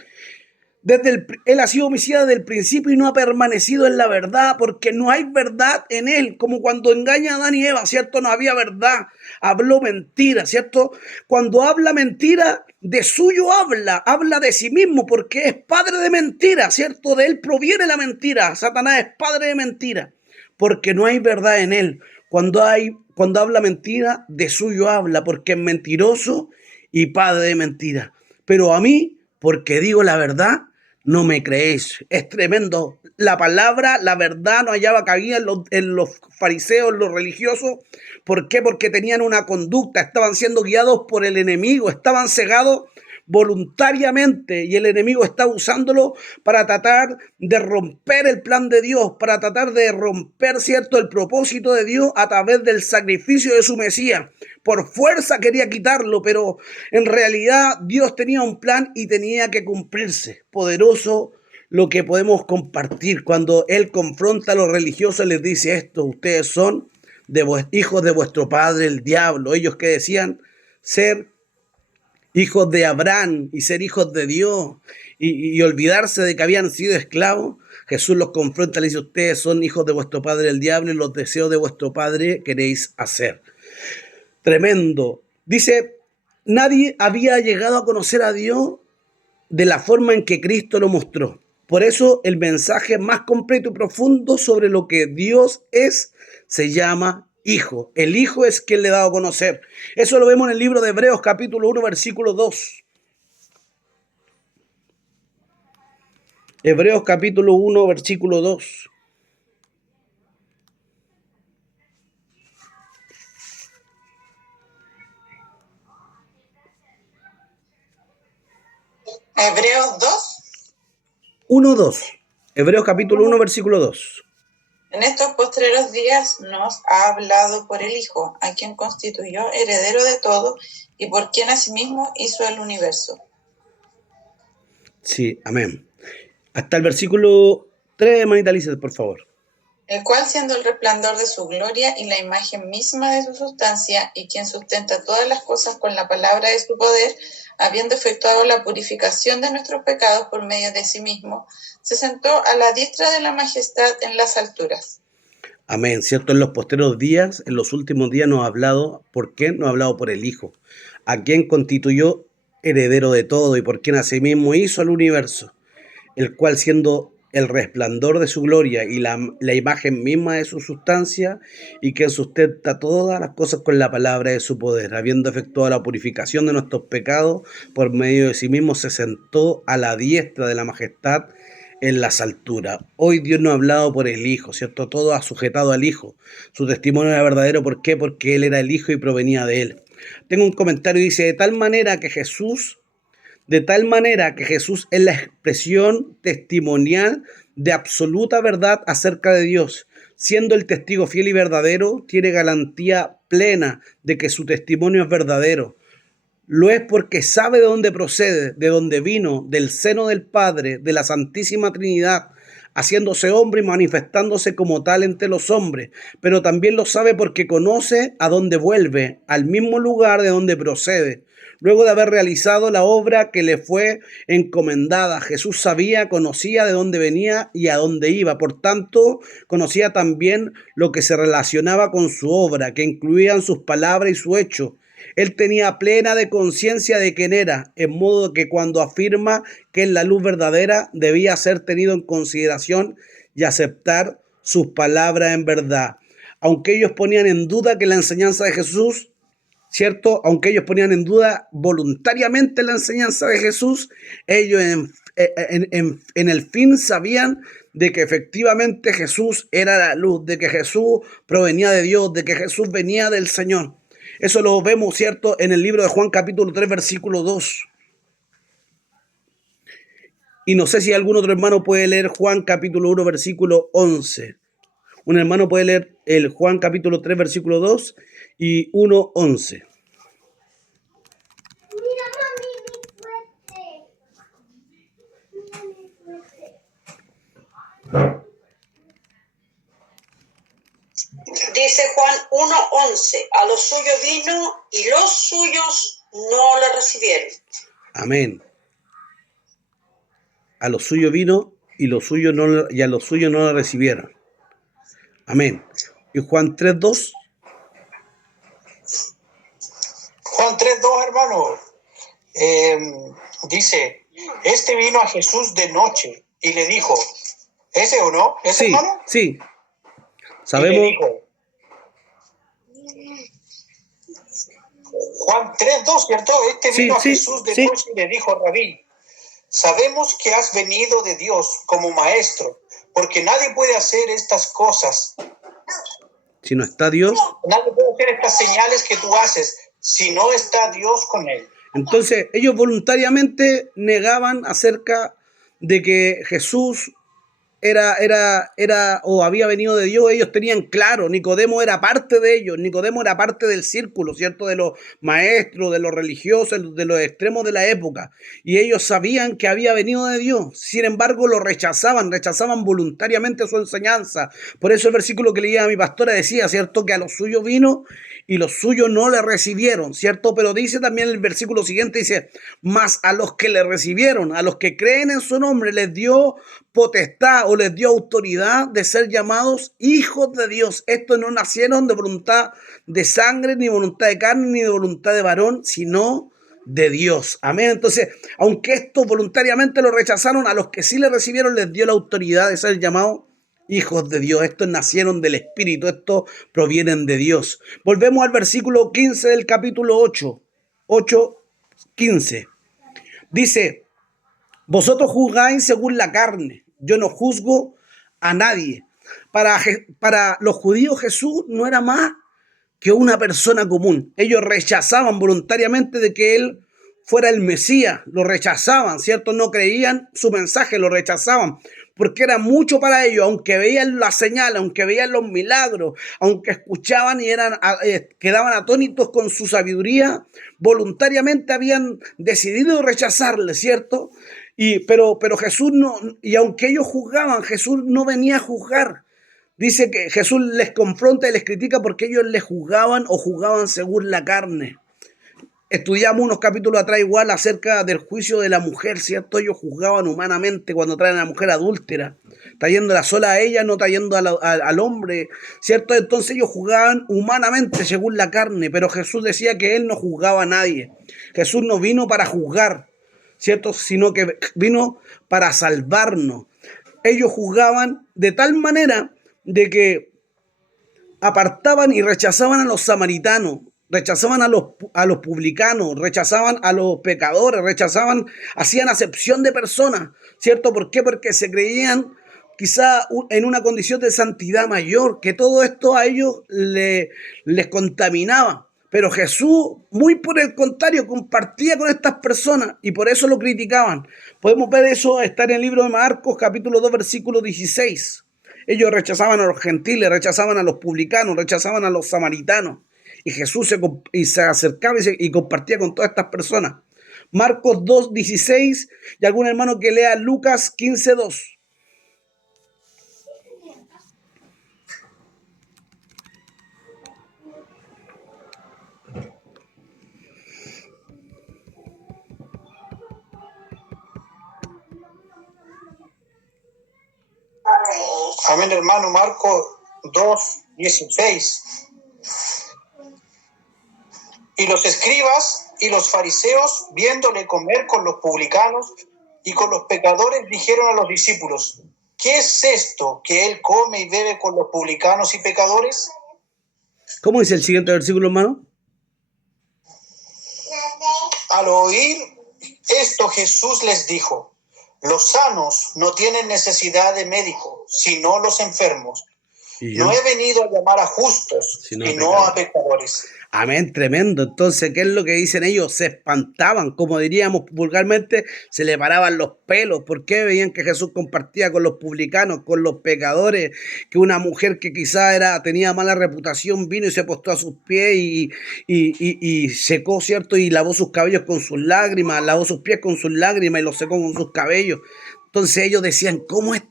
él ha sido homicida desde el principio y no ha permanecido en la verdad, porque no hay verdad en él, como cuando engaña a Adán y Eva, ¿cierto? No había verdad, habló mentira, ¿cierto? Cuando habla mentira, de suyo habla de sí mismo, porque es padre de mentira, ¿cierto? De él proviene la mentira, Satanás es padre de mentira, porque no hay verdad en él. Cuando habla mentira, de suyo habla, porque es mentiroso y padre de mentira. Pero a mí, porque digo la verdad, no me creéis. Es tremendo. La palabra, la verdad no hallaba cabida en los fariseos, en los religiosos. ¿Por qué? Porque tenían una conducta, estaban siendo guiados por el enemigo, estaban cegados voluntariamente y el enemigo está usándolo para tratar de romper el plan de Dios, para tratar de romper, ¿cierto?, el propósito de Dios a través del sacrificio de su Mesías. Por fuerza quería quitarlo, pero en realidad Dios tenía un plan y tenía que cumplirse. Poderoso lo que podemos compartir. Cuando Él confronta a los religiosos, les dice esto: ustedes son hijos de vuestro padre el diablo. Ellos que decían ser hijos de Abraham y ser hijos de Dios y olvidarse de que habían sido esclavos. Jesús los confronta, le dice: ustedes son hijos de vuestro padre el diablo y los deseos de vuestro padre queréis hacer. Tremendo. Dice, nadie había llegado a conocer a Dios de la forma en que Cristo lo mostró. Por eso el mensaje más completo y profundo sobre lo que Dios es se llama Hijo. El Hijo es quien le da a conocer. Eso lo vemos en el libro de Hebreos capítulo 1 versículo 2. Hebreos capítulo 1 versículo 2. Hebreos 2. 1, 2. Hebreos capítulo 1 versículo 2. En estos postreros días nos ha hablado por el Hijo, a quien constituyó heredero de todo y por quien asimismo hizo el universo. Sí, amén. Hasta el versículo 3, hermanita Lizeth, por favor. El cual, siendo el resplandor de su gloria y la imagen misma de su sustancia, y quien sustenta todas las cosas con la palabra de su poder, habiendo efectuado la purificación de nuestros pecados por medio de sí mismo, se sentó a la diestra de la majestad en las alturas. Amén, ¿cierto? En los posteros días, en los últimos días nos ha hablado. ¿Por qué? Nos ha hablado por el Hijo, a quien constituyó heredero de todo y por quien asimismo hizo el universo, el cual, siendo el resplandor de su gloria y la imagen misma de su sustancia, y quien sustenta todas las cosas con la palabra de su poder, habiendo efectuado la purificación de nuestros pecados por medio de sí mismo, se sentó a la diestra de la majestad en las alturas. Hoy Dios nos ha hablado por el Hijo, ¿cierto? Todo ha sujetado al Hijo. Su testimonio era verdadero. ¿Por qué? Porque Él era el Hijo y provenía de Él. Tengo un comentario, dice: de tal manera que Jesús es la expresión testimonial de absoluta verdad acerca de Dios. Siendo el testigo fiel y verdadero, tiene garantía plena de que su testimonio es verdadero. Lo es porque sabe de dónde procede, de dónde vino, del seno del Padre, de la Santísima Trinidad, haciéndose hombre y manifestándose como tal entre los hombres. Pero también lo sabe porque conoce a dónde vuelve, al mismo lugar de donde procede. Luego de haber realizado la obra que le fue encomendada, Jesús sabía, conocía de dónde venía y a dónde iba. Por tanto, conocía también lo que se relacionaba con su obra, que incluían sus palabras y su hecho. Él tenía plena de conciencia de quién era, en modo que cuando afirma que es la luz verdadera, debía ser tenido en consideración y aceptar sus palabras en verdad. Aunque ellos ponían en duda que la enseñanza de Jesús, ¿cierto? Aunque ellos ponían en duda voluntariamente la enseñanza de Jesús, ellos en el fin sabían de que efectivamente Jesús era la luz, de que Jesús provenía de Dios, de que Jesús venía del Señor. Eso lo vemos, ¿cierto?, en el libro de Juan capítulo 3, versículo 2. Y no sé si algún otro hermano puede leer Juan capítulo 1, versículo 11. Un hermano puede leer el Juan capítulo 3, versículo 2 y 1, 11. Dice Juan 1:11, a los suyos vino y los suyos no le recibieron. Amén. A los suyos vino y a los suyos no le recibieron. Amén. Y Juan 3:2. Juan 3:2, hermano. Dice, este vino a Jesús de noche y le dijo, ¿ese o no? ¿Ese, Sí, hermano? sí. Y Sabemos. le dijo, Juan 3:2, ¿cierto? Este vino a Jesús de noche y le dijo, Rabí, sabemos que has venido de Dios como maestro, porque nadie puede hacer estas cosas. Si no está Dios. Nadie puede hacer estas señales que tú haces si no está Dios con él. Entonces, ellos voluntariamente negaban acerca de que Jesús era o había venido de Dios, ellos tenían claro, Nicodemo era parte de ellos, Nicodemo era parte del círculo, ¿cierto? De los maestros, de los religiosos, de los extremos de la época, y ellos sabían que había venido de Dios, sin embargo lo rechazaban voluntariamente su enseñanza. Por eso el versículo que leía a mi pastora decía, ¿cierto? Que a los suyos vino y los suyos no le recibieron, ¿cierto? Pero dice también el versículo siguiente, dice, mas a los que le recibieron, a los que creen en su nombre, les dio potestad o les dio autoridad de ser llamados hijos de Dios. Estos no nacieron de voluntad de sangre, ni voluntad de carne, ni de voluntad de varón, sino de Dios. Amén. Entonces, aunque estos voluntariamente lo rechazaron, a los que sí le recibieron les dio la autoridad de ser llamados hijos de Dios. Estos nacieron del Espíritu, estos provienen de Dios. Volvemos al versículo 15 del capítulo 8:15. Dice, vosotros juzgáis según la carne, yo no juzgo a nadie. Para los judíos Jesús no era más que una persona común. Ellos rechazaban voluntariamente de que él fuera el Mesías, lo rechazaban, ¿cierto? No creían su mensaje, lo rechazaban, porque era mucho para ellos, aunque veían las señales, aunque veían los milagros, aunque escuchaban y quedaban atónitos con su sabiduría, voluntariamente habían decidido rechazarle, ¿cierto? Pero Jesús no, y aunque ellos juzgaban, Jesús no venía a juzgar. Dice que Jesús les confronta y les critica porque ellos les juzgaban o juzgaban según la carne. Estudiamos unos capítulos atrás igual acerca del juicio de la mujer, ¿cierto? Ellos juzgaban humanamente cuando traen a la mujer adúltera, trayéndola sola a ella, no trayendo al hombre, ¿cierto? Entonces ellos juzgaban humanamente según la carne, pero Jesús decía que él no juzgaba a nadie. Jesús no vino para juzgar, ¿cierto? Sino que vino para salvarnos. Ellos juzgaban de tal manera de que apartaban y rechazaban a los samaritanos, rechazaban a los publicanos, rechazaban a los pecadores, hacían acepción de personas, ¿cierto? ¿Por qué? Porque se creían quizá en una condición de santidad mayor, que todo esto a ellos les contaminaba. Pero Jesús, muy por el contrario, compartía con estas personas y por eso lo criticaban. Podemos ver eso, está en el libro de Marcos, capítulo 2, versículo 16. Ellos rechazaban a los gentiles, rechazaban a los publicanos, rechazaban a los samaritanos. Y Jesús se acercaba y compartía con todas estas personas. Marcos 2, 16 y algún hermano que lea Lucas 15, 2. Amén, hermano. Marcos 2, 16. Y los escribas y los fariseos, viéndole comer con los publicanos y con los pecadores, dijeron a los discípulos, ¿qué es esto que él come y bebe con los publicanos y pecadores? ¿Cómo dice el siguiente versículo, hermano? Al oír esto, Jesús les dijo, los sanos no tienen necesidad de médico, sino los enfermos. No he venido a llamar a justos, sino a pecadores. Amén, tremendo. Entonces, ¿qué es lo que dicen ellos? Se espantaban, como diríamos vulgarmente, se le paraban los pelos. ¿Por qué? Veían que Jesús compartía con los publicanos, con los pecadores, que una mujer que quizá tenía mala reputación vino y se postó a sus pies y secó, ¿cierto? Y lavó sus cabellos con sus lágrimas, lavó sus pies con sus lágrimas y los secó con sus cabellos. Entonces ellos decían, ¿cómo es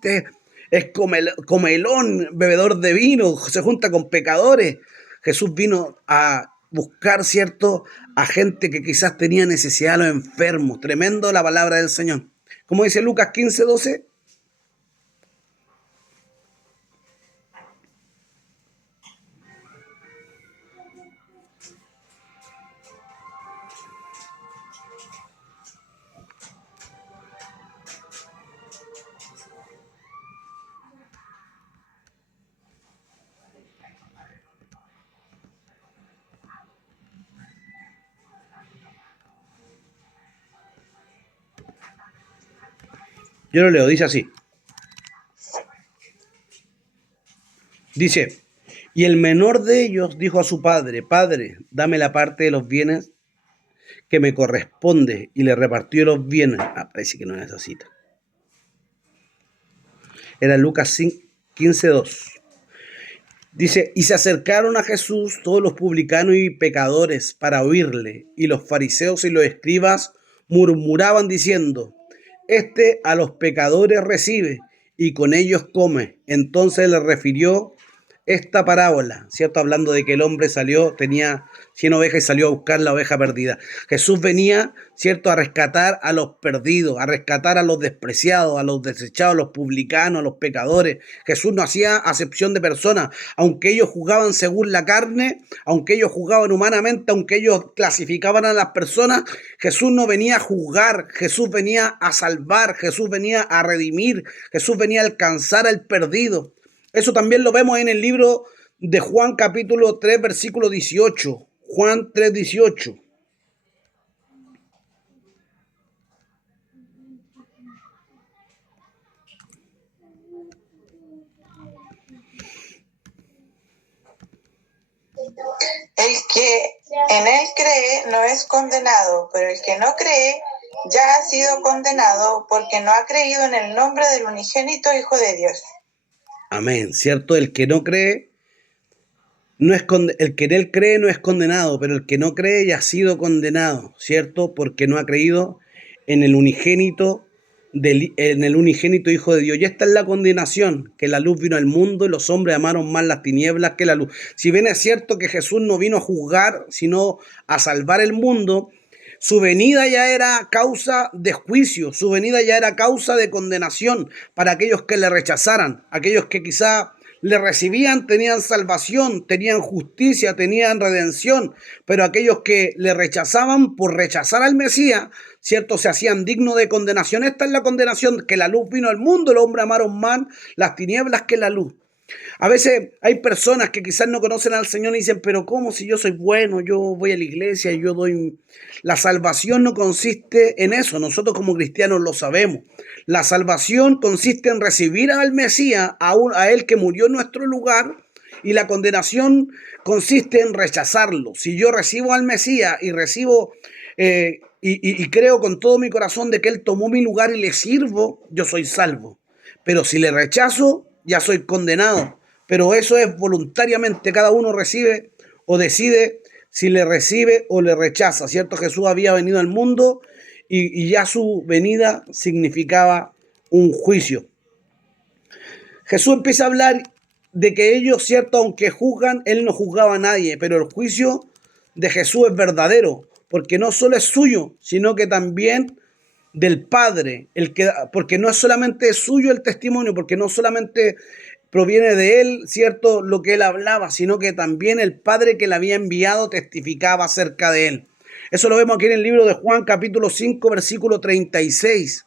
comelón, bebedor de vino, se junta con pecadores? Jesús vino a buscar, ¿cierto?, a gente que quizás tenía necesidad, a los enfermos. Tremendo la palabra del Señor. Como dice Lucas 15, 12. Yo lo leo, dice así. Dice, y el menor de ellos dijo a su padre, Padre, dame la parte de los bienes que me corresponde, y le repartió los bienes. Parece que no es esa cita. Era Lucas 15:2. Dice, y se acercaron a Jesús todos los publicanos y pecadores para oírle, y los fariseos y los escribas murmuraban diciendo, este a los pecadores recibe y con ellos come. Entonces le refirió esta parábola, ¿cierto? Hablando de que el hombre salió, tenía 100 ovejas y salió a buscar la oveja perdida. Jesús venía, ¿cierto?, a rescatar a los perdidos, a rescatar a los despreciados, a los desechados, a los publicanos, a los pecadores. Jesús no hacía acepción de personas, aunque ellos juzgaban según la carne, aunque ellos juzgaban humanamente, aunque ellos clasificaban a las personas, Jesús no venía a juzgar, Jesús venía a salvar, Jesús venía a redimir, Jesús venía a alcanzar al perdido. Eso también lo vemos en el libro de Juan capítulo 3, versículo 18. Juan 3, 18. El que en él cree no es condenado, pero el que no cree ya ha sido condenado porque no ha creído en el nombre del unigénito Hijo de Dios. Amén, ¿cierto? El que no cree, el que en él cree no es condenado, pero el que no cree ya ha sido condenado, ¿cierto? Porque no ha creído en el unigénito Hijo de Dios. Y esta es la condenación, que la luz vino al mundo y los hombres amaron más las tinieblas que la luz. Si bien es cierto que Jesús no vino a juzgar, sino a salvar el mundo, su venida ya era causa de juicio, su venida ya era causa de condenación para aquellos que le rechazaran, aquellos que quizá le recibían, tenían salvación, tenían justicia, tenían redención, pero aquellos que le rechazaban por rechazar al Mesías, ¿cierto?, se hacían dignos de condenación. Esta es la condenación, que la luz vino al mundo, los hombres amaron más las tinieblas que la luz. A veces hay personas que quizás no conocen al Señor y dicen, pero ¿cómo si yo soy bueno? Yo voy a la iglesia, yo doy... La salvación no consiste en eso, nosotros como cristianos lo sabemos. La salvación consiste en recibir al Mesías, a Él que murió en nuestro lugar, y la condenación consiste en rechazarlo. Si yo recibo al Mesías y recibo... y creo con todo mi corazón de que Él tomó mi lugar y le sirvo, yo soy salvo. Pero si le rechazo, ya soy condenado. Pero eso es voluntariamente, cada uno recibe o decide si le recibe o le rechaza, ¿cierto? Jesús había venido al mundo y ya su venida significaba un juicio. Jesús empieza a hablar de que ellos, ¿cierto?, aunque juzgan, Él no juzgaba a nadie, pero el juicio de Jesús es verdadero, porque no solo es suyo, sino que también del Padre, porque no es solamente suyo el testimonio, porque no solamente proviene de Él, ¿cierto?, lo que Él hablaba, sino que también el Padre que le había enviado testificaba acerca de Él. Eso lo vemos aquí en el libro de Juan, capítulo 5, versículo 36.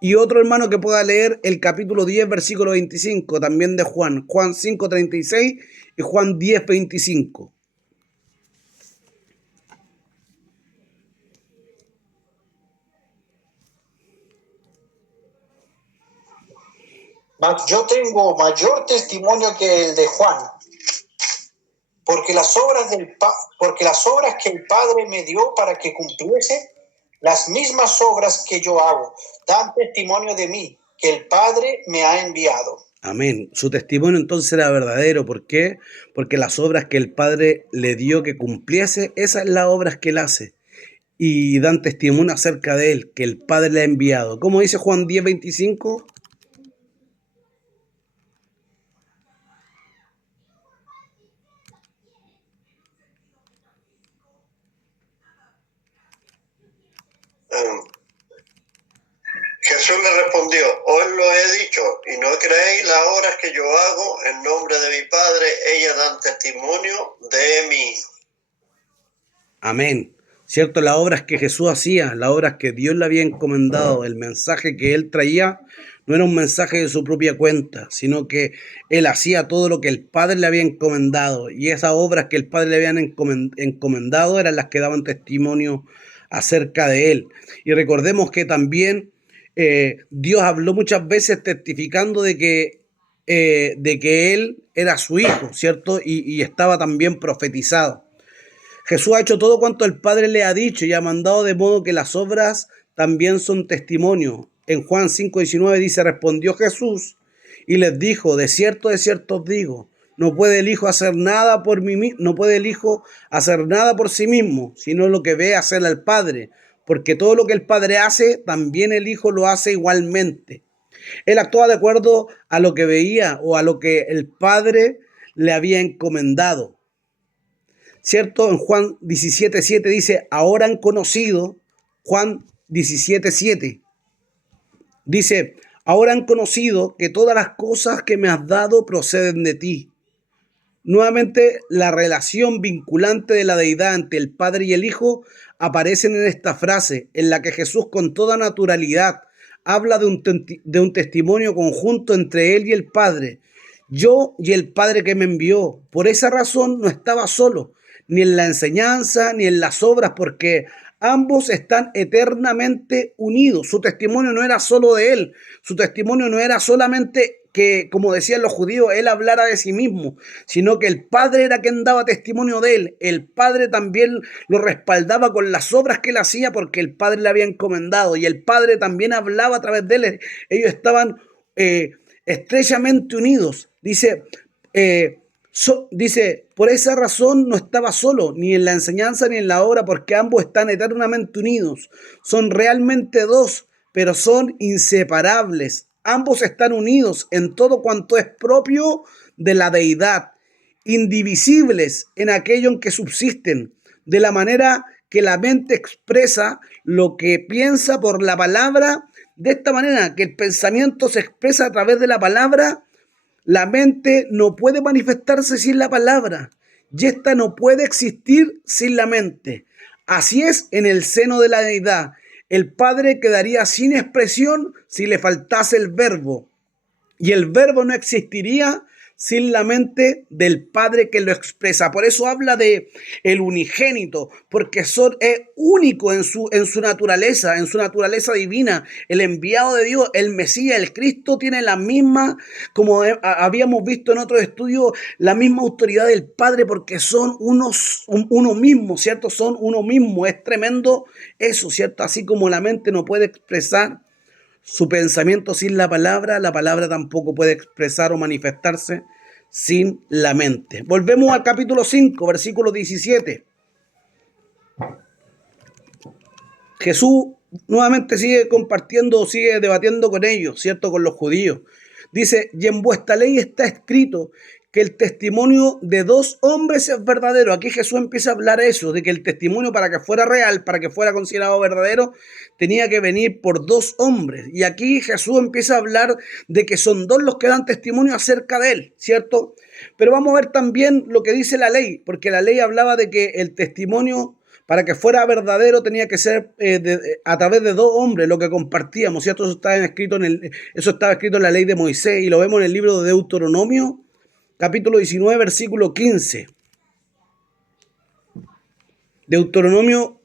Y otro hermano que pueda leer el capítulo 10, versículo 25, también de Juan. Juan 5, 36 y Juan 10, 25. Yo tengo mayor testimonio que el de Juan, porque las obras que el Padre me dio para que cumpliese, las mismas obras que yo hago, dan testimonio de mí, que el Padre me ha enviado. Amén. Su testimonio entonces era verdadero. ¿Por qué? Porque las obras que el Padre le dio que cumpliese, esas son las obras que Él hace. Y dan testimonio acerca de Él, que el Padre le ha enviado. ¿Cómo dice Juan 10, 25? Jesús le respondió, os lo he dicho, y no creéis las obras que yo hago en nombre de mi Padre, ellas dan testimonio de mí. Amén. ¿Cierto? Las obras que Jesús hacía, las obras que Dios le había encomendado, el mensaje que Él traía, no era un mensaje de su propia cuenta, sino que Él hacía todo lo que el Padre le había encomendado. Y esas obras que el Padre le habían encomendado eran las que daban testimonio acerca de Él. Y recordemos que también Dios habló muchas veces testificando de que Él era su Hijo, ¿cierto? Y estaba también profetizado. Jesús ha hecho todo cuanto el Padre le ha dicho y ha mandado, de modo que las obras también son testimonio. En Juan 5:19 dice, respondió Jesús Y les dijo, de cierto os digo, no puede el Hijo hacer nada por no puede el Hijo hacer nada por sí mismo, sino lo que ve hacer al Padre, porque todo lo que el Padre hace, también el Hijo lo hace igualmente. Él actuaba de acuerdo a lo que veía o a lo que el Padre le había encomendado. ¿Cierto? En Juan 17:7 dice, ahora han conocido, Juan 17:7, dice, ahora han conocido que todas las cosas que me has dado proceden de ti. Nuevamente, la relación vinculante de la deidad ante el Padre y el Hijo aparecen en esta frase, en la que Jesús con toda naturalidad habla de un testimonio conjunto entre Él y el Padre. Yo y el Padre que me envió. Por esa razón no estaba solo, ni en la enseñanza, ni en las obras, porque ambos están eternamente unidos. Su testimonio no era solo de Él, su testimonio no era solamente que, como decían los judíos, Él hablara de sí mismo, sino que el Padre era quien daba testimonio de Él. El Padre también lo respaldaba con las obras que Él hacía porque el Padre le había encomendado y el Padre también hablaba a través de Él. Ellos estaban estrechamente unidos. Dice, por esa razón no estaba solo, ni en la enseñanza ni en la obra, porque ambos están eternamente unidos. Son realmente dos, pero son inseparables. Ambos están unidos en todo cuanto es propio de la deidad, indivisibles en aquello en que subsisten, de la manera que la mente expresa lo que piensa por la palabra, de esta manera que el pensamiento se expresa a través de la palabra. La mente no puede manifestarse sin la palabra y esta no puede existir sin la mente. Así es en el seno de la deidad. El Padre quedaría sin expresión si le faltase el verbo y el verbo no existiría sin la mente del Padre que lo expresa. Por eso habla de el unigénito, porque es único en su naturaleza divina. El enviado de Dios, el Mesías, el Cristo, tiene la misma, como habíamos visto en otros estudios, la misma autoridad del Padre, porque son uno mismo, ¿cierto? Son uno mismo. Es tremendo eso, ¿cierto? Así como la mente no puede expresar su pensamiento sin la palabra tampoco puede expresar o manifestarse sin la mente. Volvemos al capítulo 5, versículo 17. Jesús nuevamente sigue compartiendo, sigue debatiendo con ellos, ¿cierto? Con los judíos. Dice, y en vuestra ley está escrito que el testimonio de dos hombres es verdadero. Aquí Jesús empieza a hablar eso, de que el testimonio para que fuera real, para que fuera considerado verdadero, tenía que venir por dos hombres. Y aquí Jesús empieza a hablar de que son dos los que dan testimonio acerca de él, ¿cierto? Pero vamos a ver también lo que dice la ley, porque la ley hablaba de que el testimonio para que fuera verdadero tenía que ser a través de dos hombres, lo que compartíamos, ¿cierto? Eso estaba escrito en la ley de Moisés y lo vemos en el libro de Deuteronomio, capítulo 19, versículo 15. Deuteronomio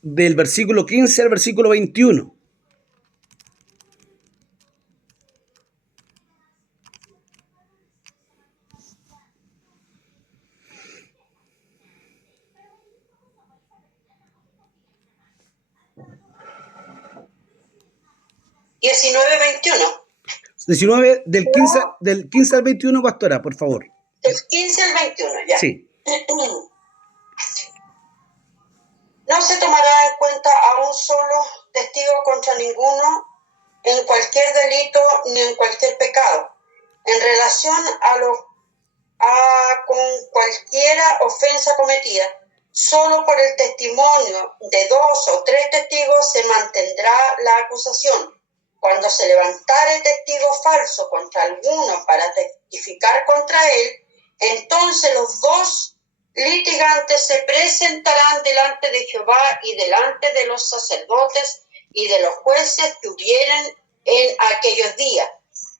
del versículo 15 al versículo 21. ¿19, 21? 19 del 15 al 21, pastora, por favor. Del 15 al 21, ya. Sí. No se tomará en cuenta a un solo testigo contra ninguno en cualquier delito ni en cualquier pecado, en relación con cualquiera ofensa cometida. Solo por el testimonio de dos o tres testigos se mantendrá la acusación. Cuando se levantare testigo falso contra alguno para testificar contra él, entonces los dos litigantes se presentarán delante de Jehová y delante de los sacerdotes y de los jueces que hubieren en aquellos días.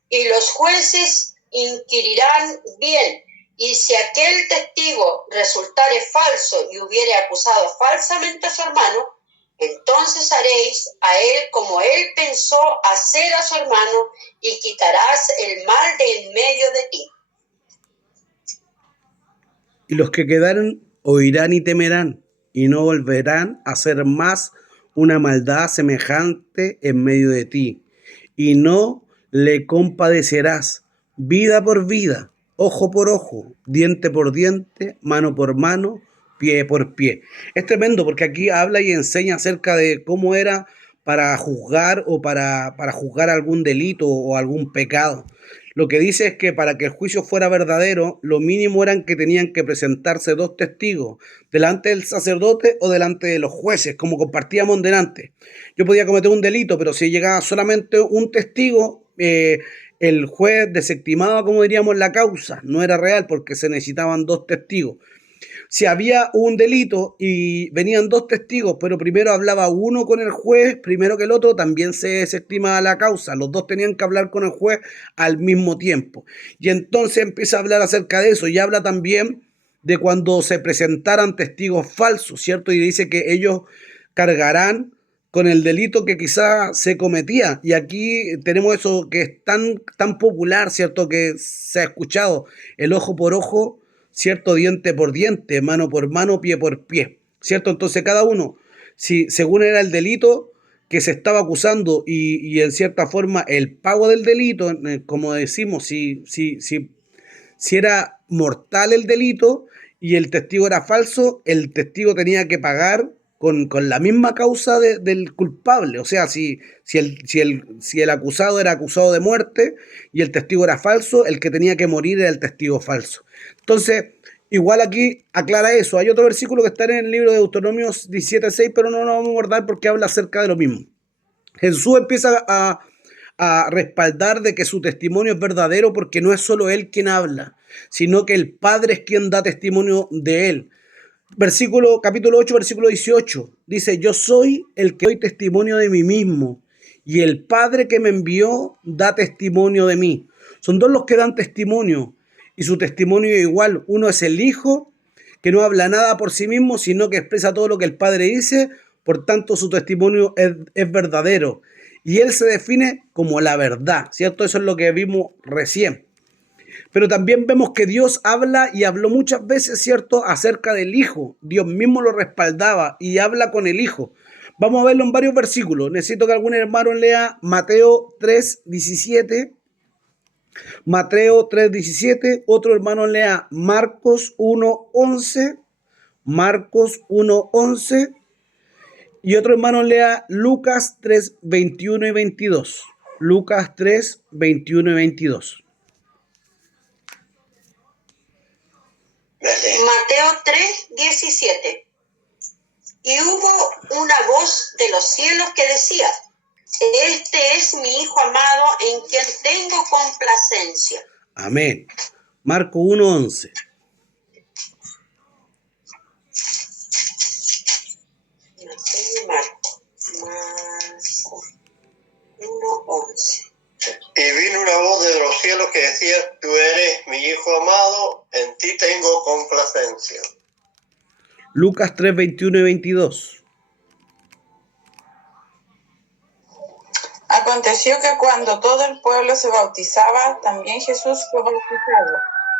Y los jueces inquirirán bien, y si aquel testigo resultare falso y hubiere acusado falsamente a su hermano, entonces haréis a él como él pensó hacer a su hermano, y quitarás el mal de en medio de ti. Y los que quedaren oirán y temerán, y no volverán a hacer más una maldad semejante en medio de ti, y no le compadecerás, vida por vida, ojo por ojo, diente por diente, mano por mano, pie por pie. Es tremendo porque aquí habla y enseña acerca de cómo era para juzgar o para juzgar algún delito o algún pecado. Lo que dice es que para que el juicio fuera verdadero, lo mínimo eran que tenían que presentarse dos testigos, delante del sacerdote o delante de los jueces, como compartíamos delante. Yo podía cometer un delito, pero si llegaba solamente un testigo, el juez desestimaba, como diríamos, la causa. No era real porque se necesitaban dos testigos. Si había un delito y venían dos testigos, pero primero hablaba uno con el juez, primero que el otro, también se desestimaba la causa. Los dos tenían que hablar con el juez al mismo tiempo. Y entonces empieza a hablar acerca de eso y habla también de cuando se presentaran testigos falsos, ¿cierto? Y dice que ellos cargarán con el delito que quizá se cometía. Y aquí tenemos eso que es tan popular, ¿cierto? Que se ha escuchado, el ojo por ojo, ¿cierto? Diente por diente, mano por mano, pie por pie, ¿cierto? Entonces cada uno, si según era el delito que se estaba acusando y en cierta forma el pago del delito, como decimos, si era mortal el delito y el testigo era falso, el testigo tenía que pagar con la misma causa del culpable. O sea, si el acusado era acusado de muerte y el testigo era falso, el que tenía que morir era el testigo falso. Entonces, igual aquí aclara eso. Hay otro versículo que está en el libro de Deuteronomio 17:6, pero no lo vamos a abordar porque habla acerca de lo mismo. Jesús empieza a respaldar de que su testimonio es verdadero porque no es solo él quien habla, sino que el Padre es quien da testimonio de él. Capítulo 8, versículo 18, dice: yo soy el que doy testimonio de mí mismo, y el Padre que me envió da testimonio de mí. Son dos los que dan testimonio, y su testimonio es igual. Uno es el Hijo, que no habla nada por sí mismo, sino que expresa todo lo que el Padre dice, por tanto su testimonio es verdadero. Y él se define como la verdad, ¿cierto? Eso es lo que vimos recién. Pero también vemos que Dios habla y habló muchas veces, ¿cierto?, acerca del Hijo. Dios mismo lo respaldaba y habla con el Hijo. Vamos a verlo en varios versículos. Necesito que algún hermano lea Mateo 3:17. Mateo 3:17. Otro hermano lea Marcos 1:11. Marcos 1:11. Y otro hermano lea Lucas 3:21 y 22. Lucas 3:21 y 22. Mateo 3:17. Y hubo una voz de los cielos que decía: este es mi Hijo amado en quien tengo complacencia. Amén. Marco 1:11. Marco 1:11. Y vino una voz de los cielos que decía: tú eres mi Hijo amado, en ti tengo complacencia. Lucas 3:21 y 22. Aconteció que cuando todo el pueblo se bautizaba, también Jesús fue bautizado.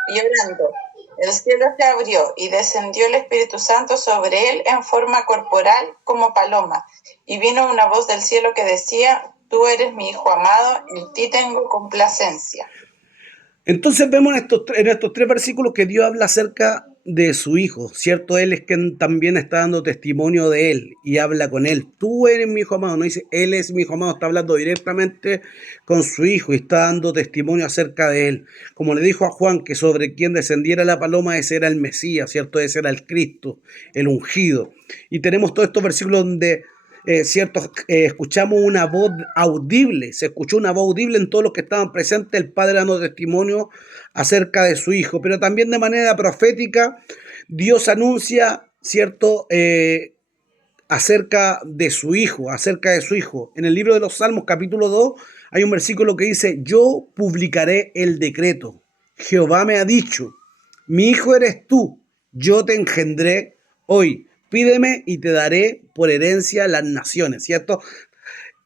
Y orando, el cielo se abrió y descendió el Espíritu Santo sobre él en forma corporal como paloma. Y vino una voz del cielo que decía: tú eres mi Hijo amado, en ti tengo complacencia. Entonces vemos en estos tres versículos que Dios habla acerca de su Hijo, ¿cierto? Él es quien también está dando testimonio de Él y habla con Él. Tú eres mi Hijo amado, no dice Él es mi Hijo amado, está hablando directamente con su Hijo y está dando testimonio acerca de Él. Como le dijo a Juan, que sobre quien descendiera la paloma, ese era el Mesías, ¿cierto? Ese era el Cristo, el ungido. Y tenemos todos estos versículos donde escuchamos una voz audible, se escuchó una voz audible en todos los que estaban presentes, el Padre dando testimonio acerca de su Hijo, pero también de manera profética Dios anuncia, ¿cierto?, acerca de su Hijo, En el libro de los Salmos, capítulo 2, hay un versículo que dice: yo publicaré el decreto, Jehová me ha dicho, mi Hijo eres tú, yo te engendré hoy. Pídeme y te daré por herencia las naciones, ¿cierto?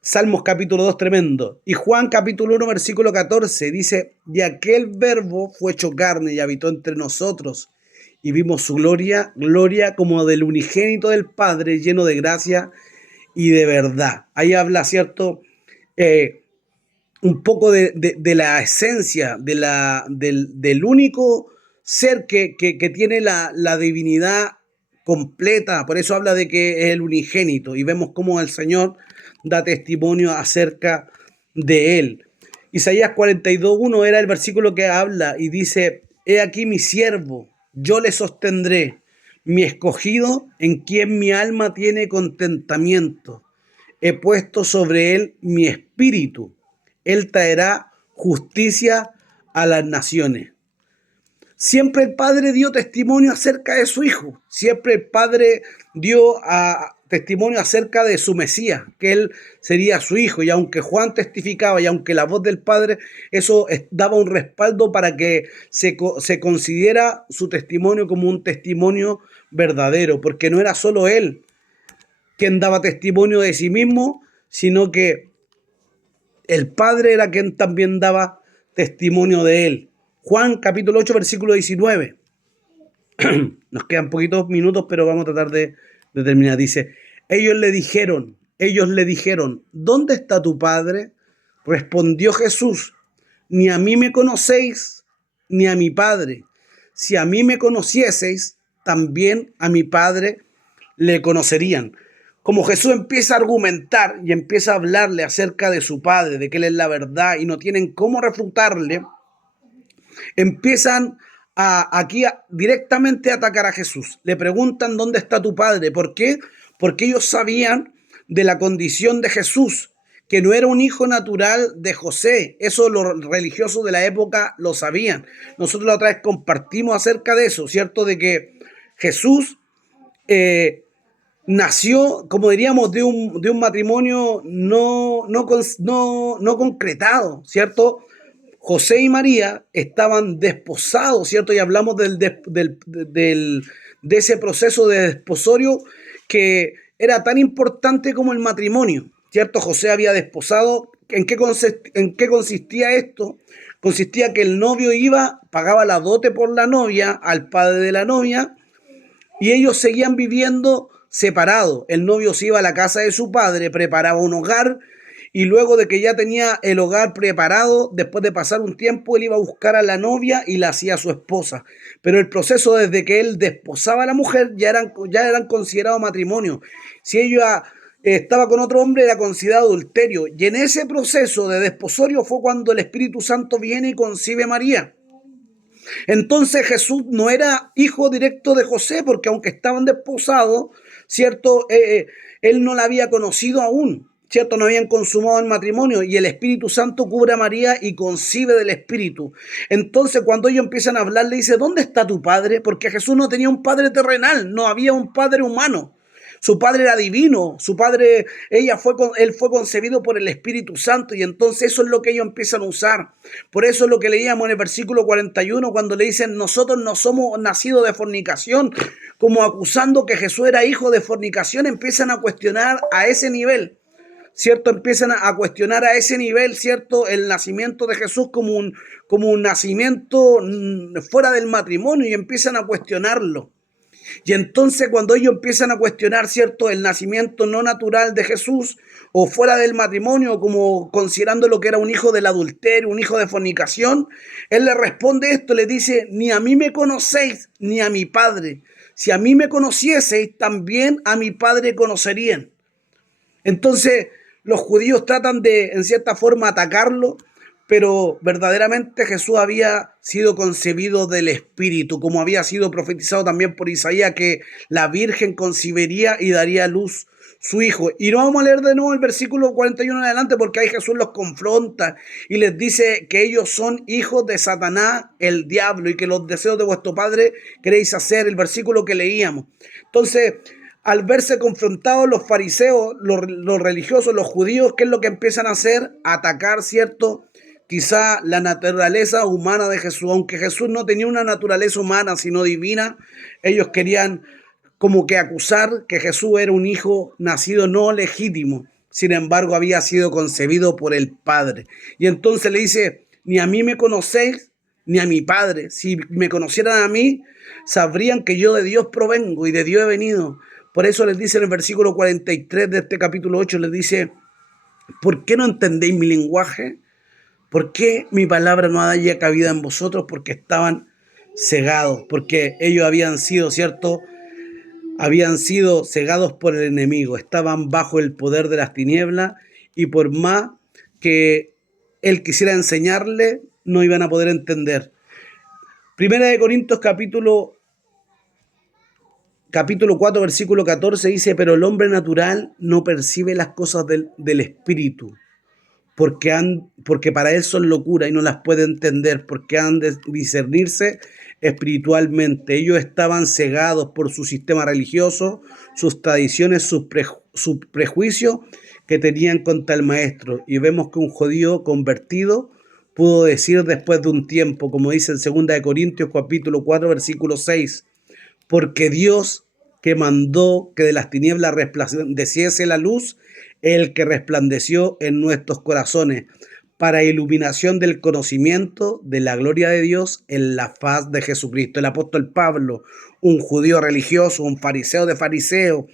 Salmos capítulo 2, tremendo. Y Juan capítulo 1, versículo 14, dice: y aquel verbo fue hecho carne y habitó entre nosotros, y vimos su gloria como del unigénito del Padre, lleno de gracia y de verdad. Ahí habla, ¿cierto? un poco de la esencia, del único ser que tiene la divinidad completa. Por eso habla de que es el unigénito y vemos cómo el Señor da testimonio acerca de él. Isaías 42:1 era el versículo que habla y dice: he aquí mi siervo, yo le sostendré, mi escogido, en quien mi alma tiene contentamiento. He puesto sobre él mi espíritu. Él traerá justicia a las naciones. Siempre el Padre dio testimonio acerca de su Hijo. Siempre el Padre dio testimonio acerca de su Mesías, que Él sería su Hijo. Y aunque Juan testificaba y aunque la voz del Padre, eso daba un respaldo para que se considera su testimonio como un testimonio verdadero, porque no era solo Él quien daba testimonio de sí mismo, sino que el Padre era quien también daba testimonio de Él. Juan capítulo 8, versículo 19. Nos quedan poquitos minutos, pero vamos a tratar de terminar. Dice: ellos le dijeron, ¿dónde está tu Padre? Respondió Jesús: ni a mí me conocéis, ni a mi Padre. Si a mí me conocieseis, también a mi Padre le conocerían. Como Jesús empieza a argumentar y empieza a hablarle acerca de su Padre, de que Él es la verdad y no tienen cómo refutarle, empiezan directamente a atacar a Jesús. Le preguntan: ¿dónde está tu Padre? ¿Por qué? Porque ellos sabían de la condición de Jesús, que no era un hijo natural de José. Eso los religiosos de la época lo sabían. Nosotros la otra vez compartimos acerca de eso, ¿cierto? De que Jesús nació, como diríamos, de un matrimonio no concretado, ¿cierto? José y María estaban desposados, ¿cierto? Y hablamos de ese proceso de desposorio que era tan importante como el matrimonio, ¿cierto? José había desposado. ¿En qué consistía esto? Consistía que el novio pagaba la dote por la novia al padre de la novia y ellos seguían viviendo separados. El novio se iba a la casa de su padre, preparaba un hogar. Y luego de que ya tenía el hogar preparado, después de pasar un tiempo, él iba a buscar a la novia y la hacía su esposa. Pero el proceso desde que él desposaba a la mujer ya eran considerados matrimonio. Si ella estaba con otro hombre, era considerado adulterio. Y en ese proceso de desposorio fue cuando el Espíritu Santo viene y concibe a María. Entonces Jesús no era hijo directo de José, porque aunque estaban desposados, ¿cierto? Él no la había conocido aún. ¿Cierto? No habían consumado el matrimonio y el Espíritu Santo cubre a María y concibe del Espíritu. Entonces cuando ellos empiezan a hablar, le dice: ¿dónde está tu padre? Porque Jesús no tenía un padre terrenal, no había un padre humano. Su padre era divino, su padre, él fue concebido por el Espíritu Santo, y entonces eso es lo que ellos empiezan a usar. Por eso es lo que leíamos en el versículo 41, cuando le dicen: nosotros no somos nacidos de fornicación, como acusando que Jesús era hijo de fornicación. Empiezan a cuestionar a ese nivel, ¿cierto? Empiezan a cuestionar a ese nivel, ¿cierto? El nacimiento de Jesús como un nacimiento fuera del matrimonio, y empiezan a cuestionarlo. Y entonces cuando ellos empiezan a cuestionar, ¿cierto?, el nacimiento no natural de Jesús o fuera del matrimonio, como considerando lo que era un hijo del adulterio, un hijo de fornicación, él le responde esto, le dice: ni a mí me conocéis, ni a mi Padre. Si a mí me conocieseis, también a mi Padre conocerían. Entonces los judíos tratan de, en cierta forma, atacarlo, pero verdaderamente Jesús había sido concebido del Espíritu, como había sido profetizado también por Isaías, que la Virgen concibiría y daría a luz su Hijo. Y no vamos a leer de nuevo el versículo 41 en adelante, porque ahí Jesús los confronta y les dice que ellos son hijos de Satanás, el diablo, y que los deseos de vuestro padre queréis hacer, el versículo que leíamos. Entonces, al verse confrontados los fariseos, los religiosos, los judíos, ¿qué es lo que empiezan a hacer? Atacar, ¿cierto?, quizá la naturaleza humana de Jesús. Aunque Jesús no tenía una naturaleza humana, sino divina, ellos querían como que acusar que Jesús era un hijo nacido no legítimo. Sin embargo, había sido concebido por el Padre. Y entonces le dice: ni a mí me conocéis, ni a mi Padre. Si me conocieran a mí, sabrían que yo de Dios provengo y de Dios he venido. Por eso les dice en el versículo 43 de este capítulo 8, les dice: ¿por qué no entendéis mi lenguaje? ¿Por qué mi palabra no haya cabida en vosotros? Porque estaban cegados, porque ellos habían sido, ¿cierto? Habían sido cegados por el enemigo, estaban bajo el poder de las tinieblas y por más que él quisiera enseñarle, no iban a poder entender. Primera de Corintios capítulo 4, versículo 14 dice, pero el hombre natural no percibe las cosas del Espíritu, porque para él son locura y no las puede entender, porque han de discernirse espiritualmente. Ellos estaban cegados por su sistema religioso, sus tradiciones, sus prejuicios que tenían contra el maestro. Y vemos que un judío convertido pudo decir después de un tiempo, como dice en 2 Corintios capítulo 4, versículo 6, porque Dios que mandó que de las tinieblas resplandeciese la luz, el que resplandeció en nuestros corazones para iluminación del conocimiento de la gloria de Dios en la faz de Jesucristo. El apóstol Pablo, un judío religioso, un fariseo de fariseos,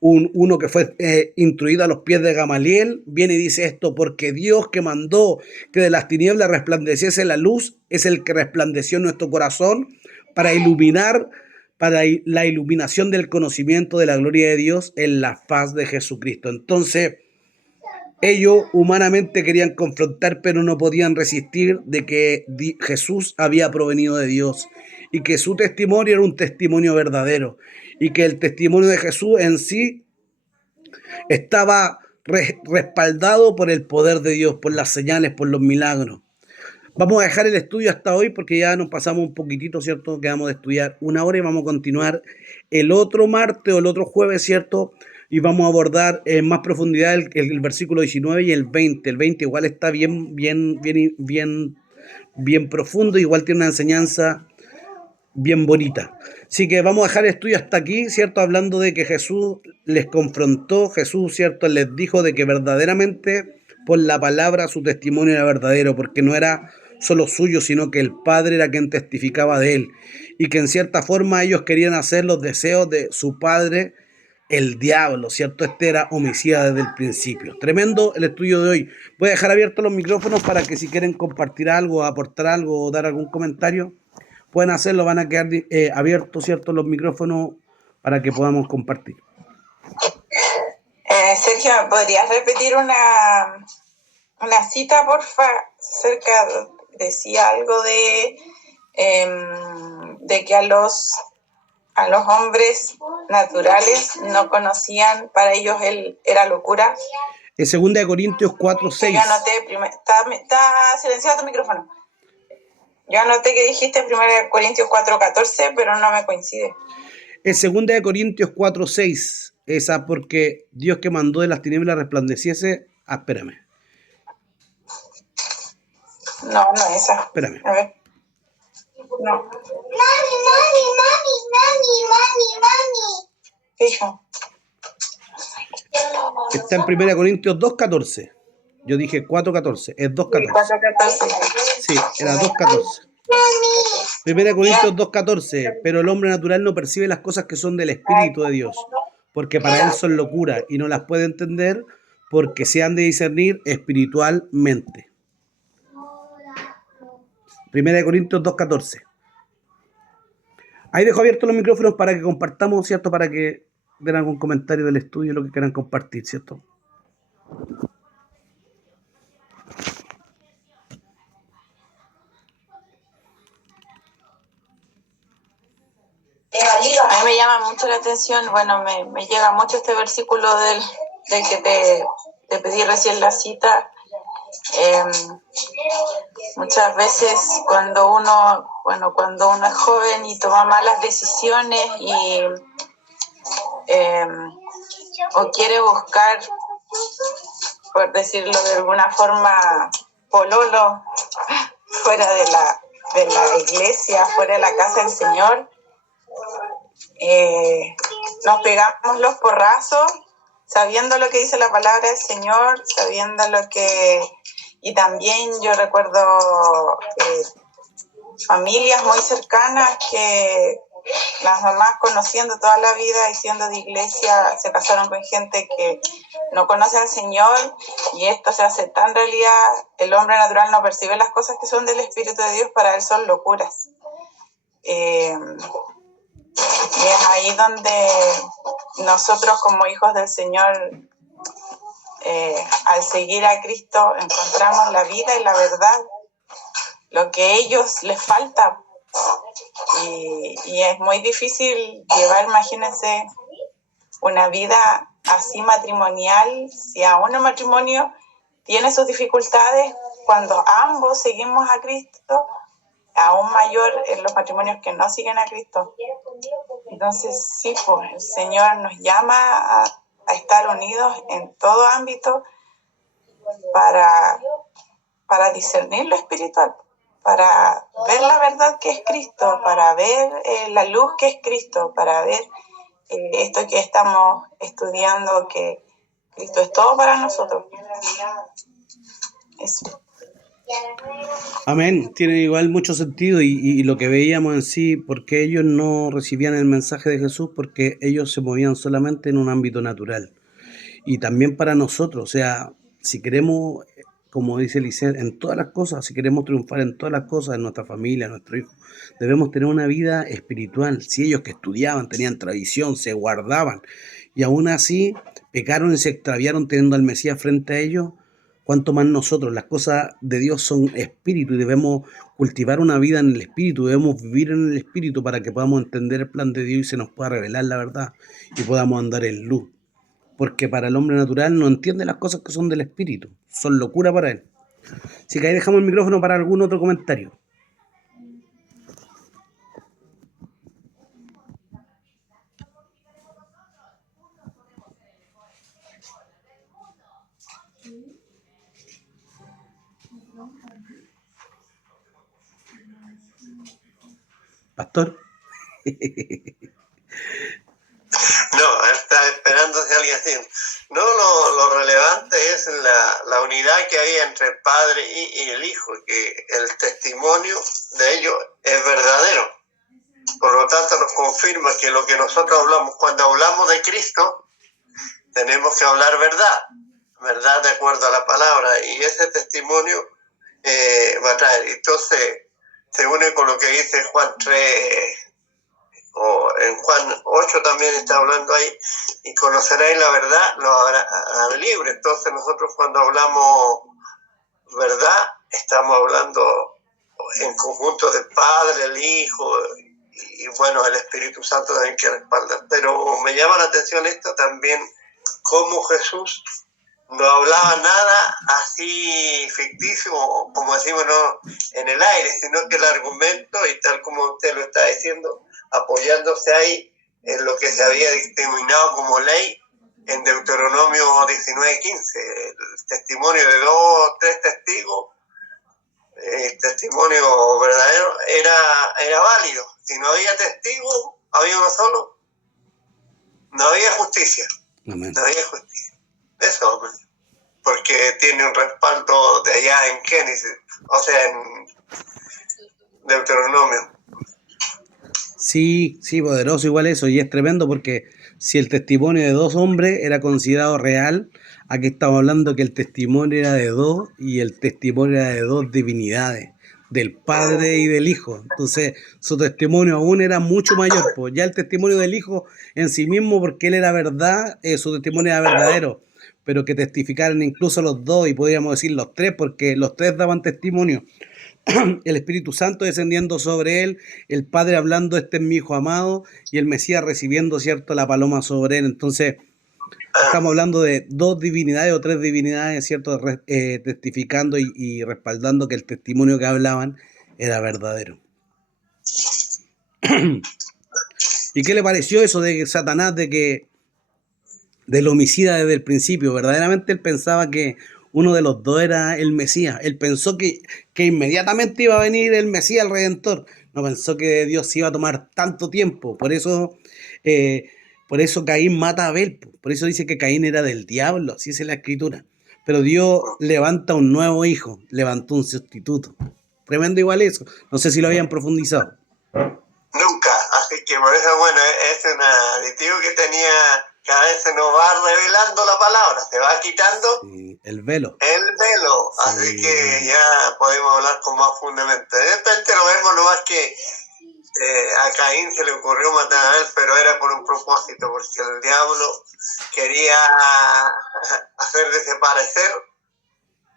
uno que fue instruido a los pies de Gamaliel, viene y dice esto, porque Dios que mandó que de las tinieblas resplandeciese la luz, es el que resplandeció en nuestro corazón para la iluminación del conocimiento de la gloria de Dios en la faz de Jesucristo. Entonces, ellos humanamente querían confrontar, pero no podían resistir de que Jesús había provenido de Dios y que su testimonio era un testimonio verdadero y que el testimonio de Jesús en sí estaba respaldado por el poder de Dios, por las señales, por los milagros. Vamos a dejar el estudio hasta hoy porque ya nos pasamos un poquitito, ¿cierto? Quedamos de estudiar 1 hora y vamos a continuar el otro martes o el otro jueves, ¿cierto? Y vamos a abordar en más profundidad el versículo 19 y el 20. El 20 igual está bien profundo, igual tiene una enseñanza bien bonita. Así que vamos a dejar el estudio hasta aquí, ¿cierto? Hablando de que Jesús les confrontó, Jesús, ¿cierto? Les dijo de que verdaderamente por la palabra su testimonio era verdadero, porque no era solo suyo, sino que el Padre era quien testificaba de él. Y que en cierta forma ellos querían hacer los deseos de su padre, el diablo, ¿cierto? Este era homicida desde el principio. Tremendo el estudio de hoy. Voy a dejar abiertos los micrófonos para que si quieren compartir algo, aportar algo o dar algún comentario, pueden hacerlo, van a quedar abiertos, ¿cierto? Los micrófonos para que podamos compartir. Sergio, ¿me podrías repetir una cita, porfa? Decía algo de que a los hombres naturales no conocían, para ellos él era locura. En 2 Corintios 4:6. Yo anoté, está silenciado tu micrófono. Yo anoté que dijiste 1 Corintios 4:14, pero no me coincide. En 2 Corintios 4:6, esa porque Dios que mandó de las tinieblas resplandeciese. Espérame. No esa. Espérame. A ver. No. ¿Qué hijo? Está en 1 Corintios 2:14. Yo dije 4:14, es 2:14. 4:14. Sí, era 2:14. 1 Corintios 2:14, pero el hombre natural no percibe las cosas que son del Espíritu de Dios, porque para él son locura y no las puede entender porque se han de discernir espiritualmente. 1 Corintios 2:14. Ahí dejo abiertos los micrófonos para que compartamos, ¿cierto? Para que den algún comentario del estudio, lo que quieran compartir, ¿cierto? A mí me llama mucho la atención, bueno, me llega mucho este versículo del que te pedí recién la cita. Muchas veces cuando uno es joven y toma malas decisiones o quiere buscar, por decirlo de alguna forma, pololo fuera de la iglesia, fuera de la casa del Señor, nos pegamos los porrazos sabiendo lo que dice la palabra del Señor, sabiendo lo que... Y también yo recuerdo familias muy cercanas que las mamás conociendo toda la vida y siendo de iglesia, se casaron con gente que no conoce al Señor, y esto se hace tan realidad. El hombre natural no percibe las cosas que son del Espíritu de Dios, para él son locuras. Y es ahí donde nosotros, como hijos del Señor, al seguir a Cristo, encontramos la vida y la verdad, lo que a ellos les falta. Y es muy difícil llevar, imagínense, una vida así matrimonial, si aún el matrimonio tiene sus dificultades, cuando ambos seguimos a Cristo, aún mayor en los matrimonios que no siguen a Cristo. Entonces sí, pues el Señor nos llama a estar unidos en todo ámbito para discernir lo espiritual, para ver la verdad que es Cristo, para ver la luz que es Cristo, para ver esto que estamos estudiando, que Cristo es todo para nosotros. Eso. Amén, tiene igual mucho sentido y lo que veíamos en sí, porque ellos no recibían el mensaje de Jesús, porque ellos se movían solamente en un ámbito natural. Y también para nosotros, o sea, si queremos, como dice Lisset, en todas las cosas, si queremos triunfar en todas las cosas, en nuestra familia, en nuestro hijo, debemos tener una vida espiritual. Si ellos que estudiaban, tenían tradición, se guardaban, y aún así pecaron y se extraviaron teniendo al Mesías frente a ellos, cuanto más nosotros. Las cosas de Dios son espíritu y debemos cultivar una vida en el espíritu, debemos vivir en el espíritu para que podamos entender el plan de Dios y se nos pueda revelar la verdad y podamos andar en luz. Porque para el hombre natural no entiende las cosas que son del espíritu, son locura para él. Así que ahí dejamos el micrófono para algún otro comentario. Pastor. No, está esperando si alguien así. No, lo relevante es la unidad que hay entre el Padre y el Hijo, que el testimonio de ellos es verdadero. Por lo tanto, nos confirma que lo que nosotros hablamos, cuando hablamos de Cristo, tenemos que hablar verdad de acuerdo a la palabra, y ese testimonio va a traer. Entonces, se une con lo que dice Juan 3, o en Juan 8 también está hablando ahí, y conoceréis la verdad, lo hará libre. Entonces nosotros cuando hablamos verdad, estamos hablando en conjunto del Padre, el Hijo, y bueno, el Espíritu Santo también que respalda. Pero me llama la atención esto también, cómo Jesús no hablaba nada así ficticio, como decimos, no en el aire, sino que el argumento, y tal como usted lo está diciendo, apoyándose ahí en lo que se había dictaminado como ley en Deuteronomio 19:15, el testimonio de 2 o 3 testigos, el testimonio verdadero era válido. Si no había testigo, había uno solo, no había justicia. Amén. No había justicia. Eso, porque tiene un respaldo de allá en Génesis, o sea, en Deuteronomio. Sí, poderoso igual eso, y es tremendo porque si el testimonio de 2 hombres era considerado real, aquí estamos hablando que el testimonio era de 2 y el testimonio era de 2 divinidades, del Padre y del Hijo. Entonces su testimonio aún era mucho mayor, pues ya el testimonio del Hijo en sí mismo, porque él era verdad, su testimonio era verdadero, pero que testificaran incluso los 2 y podríamos decir los 3, porque los 3 daban testimonio. El Espíritu Santo descendiendo sobre él, el Padre hablando, este es mi Hijo amado, y el Mesías recibiendo, ¿cierto?, la paloma sobre él. Entonces, estamos hablando de 2 divinidades o 3 divinidades, ¿cierto?, testificando y respaldando que el testimonio que hablaban era verdadero. ¿Y qué le pareció eso de Satanás, del homicida desde el principio? Verdaderamente él pensaba que uno de los 2 era el Mesías. Él pensó que inmediatamente iba a venir el Mesías, el Redentor. No pensó que Dios iba a tomar tanto tiempo. Por eso Caín mata a Abel. Por eso dice que Caín era del diablo. Así es la Escritura. Pero Dios levanta un nuevo hijo. Levantó un sustituto. Tremendo igual eso. No sé si lo habían profundizado. Nunca. Así que por eso, bueno, es un aditivo que cada vez se nos va revelando la palabra, se va quitando el velo. El velo, sí. Así que ya podemos hablar con más fundamento. De repente lo vemos nomás que a Caín se le ocurrió matar a él, pero era con un propósito, porque el diablo quería hacer desaparecer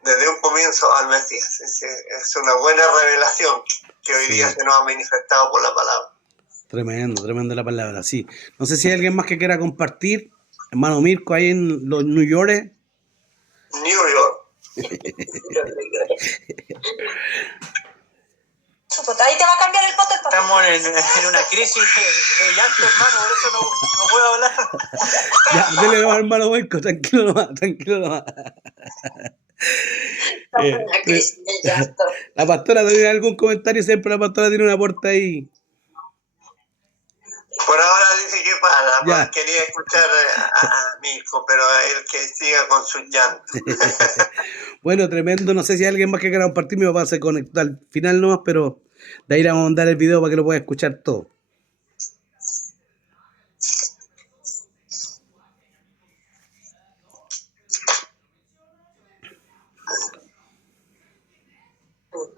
desde un comienzo al Mesías. Es una buena revelación que hoy día se nos ha manifestado por la palabra. Tremendo la palabra, sí. No sé si hay alguien más que quiera compartir. Hermano Mirko, ahí en los New York. New York. Ahí te va a cambiar el pote. Estamos en una crisis de llanto, hermano, por eso no puedo hablar. Ya, dele nomás, hermano Mirko, tranquilo nomás. La pastora tiene algún comentario, siempre la pastora tiene una puerta ahí. Por ahora dice que para, pues quería escuchar a Mirko, pero a él que siga con su llanto. Bueno, tremendo, no sé si hay alguien más que quiera compartir, mi papá se conectó al final nomás, pero de ahí le vamos a mandar el video para que lo pueda escuchar todo.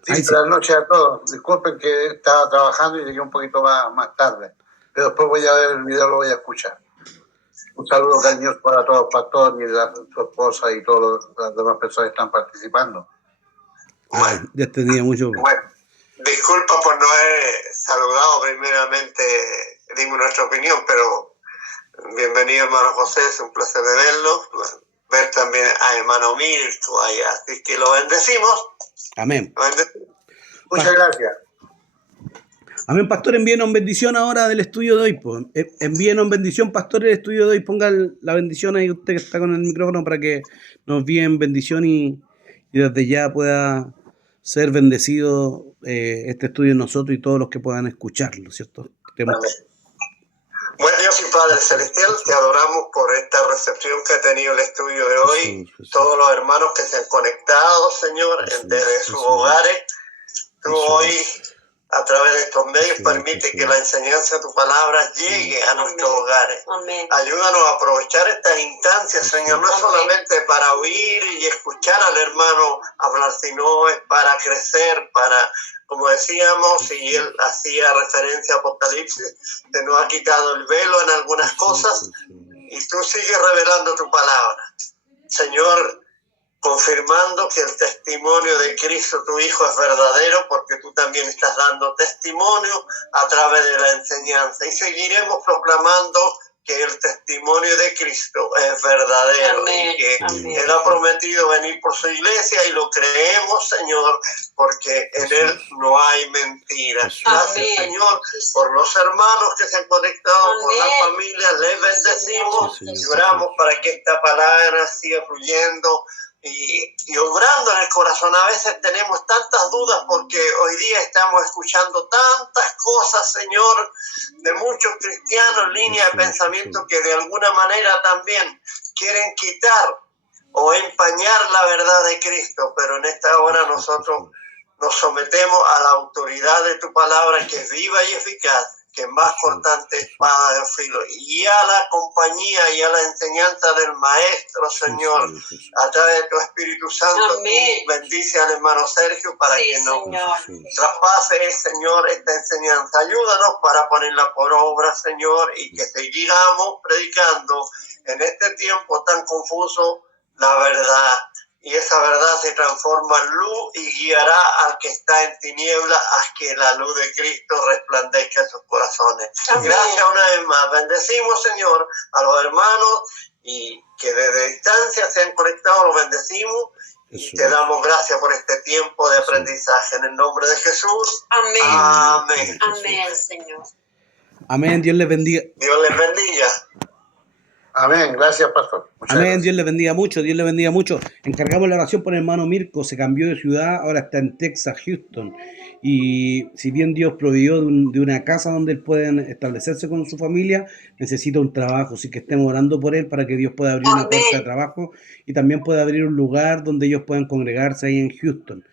Sí, buenas noches a todos. Disculpen que estaba trabajando y llegué un poquito más tarde. Pero después voy a ver el video, lo voy a escuchar. Un saludo cariñoso para todos, Pastor y su esposa y todas las demás personas que están participando. Bueno, ya tenía mucho. Bueno, disculpa por no haber saludado primeramente, dimos nuestra opinión, pero bienvenido hermano José, es un placer de verlo. Ver también a hermano Mirko allá, así que lo bendecimos. Amén. Muchas gracias. Amén, pastor, envíenos bendición ahora del estudio de hoy. Pues. Envíenos bendición, pastor, del estudio de hoy. Ponga la bendición ahí usted que está con el micrófono para que nos envíen bendición y desde ya pueda ser bendecido este estudio en nosotros y todos los que puedan escucharlo, ¿cierto? Buen Dios y Padre Celestial, te adoramos por esta recepción que ha tenido el estudio de hoy. Jesús. Todos los hermanos que se han conectado, Señor, desde sus hogares. Tú hoy, a través de estos medios, permite que la enseñanza de tu palabra llegue a nuestros hogares. Amén. Ayúdanos a aprovechar estas instancias, Señor, no solamente para oír y escuchar al hermano hablar, sino es para crecer, para, como decíamos, y él hacía referencia a Apocalipsis, se nos ha quitado el velo en algunas cosas y tú sigues revelando tu palabra. Señor, confirmando que el testimonio de Cristo, tu Hijo, es verdadero, porque tú también estás dando testimonio a través de la enseñanza. Y seguiremos proclamando que el testimonio de Cristo es verdadero. Amén, y que Él ha prometido venir por su iglesia y lo creemos, Señor, porque en Él no hay mentiras. Gracias, Señor, por los hermanos que se han conectado, por las familias, les bendecimos y oramos para que esta palabra siga fluyendo y obrando en el corazón. A veces tenemos tantas dudas porque hoy día estamos escuchando tantas cosas, Señor, de muchos cristianos, líneas de pensamiento que de alguna manera también quieren quitar o empañar la verdad de Cristo, pero en esta hora nosotros nos sometemos a la autoridad de tu palabra, que es viva y eficaz, que es más cortante espada de filo, y a la compañía y a la enseñanza del Maestro, Señor, a través de tu Espíritu Santo. Tú bendice al hermano Sergio para que nos traspase, Señor, esta enseñanza. Ayúdanos para ponerla por obra, Señor, y que sigamos predicando en este tiempo tan confuso la verdad. Y esa verdad se transforma en luz y guiará al que está en tinieblas a que la luz de Cristo resplandezca en sus corazones. Amén. Gracias una vez más. Bendecimos, Señor, a los hermanos y que desde distancia se han conectado, los bendecimos. Y te damos gracias por este tiempo de aprendizaje. En el nombre de Jesús. Amén. Amén. Amén, Señor. Amén. Dios les bendiga. Dios les bendiga. Amén, gracias, pastor. Muchas Amén, gracias. Dios le bendiga mucho, Dios le bendiga mucho. Encargamos la oración por el hermano Mirko, se cambió de ciudad, ahora está en Texas, Houston. Y si bien Dios proveyó de una casa donde él pueda establecerse con su familia, necesita un trabajo, así que estemos orando por él para que Dios pueda abrir una puerta de trabajo y también pueda abrir un lugar donde ellos puedan congregarse ahí en Houston.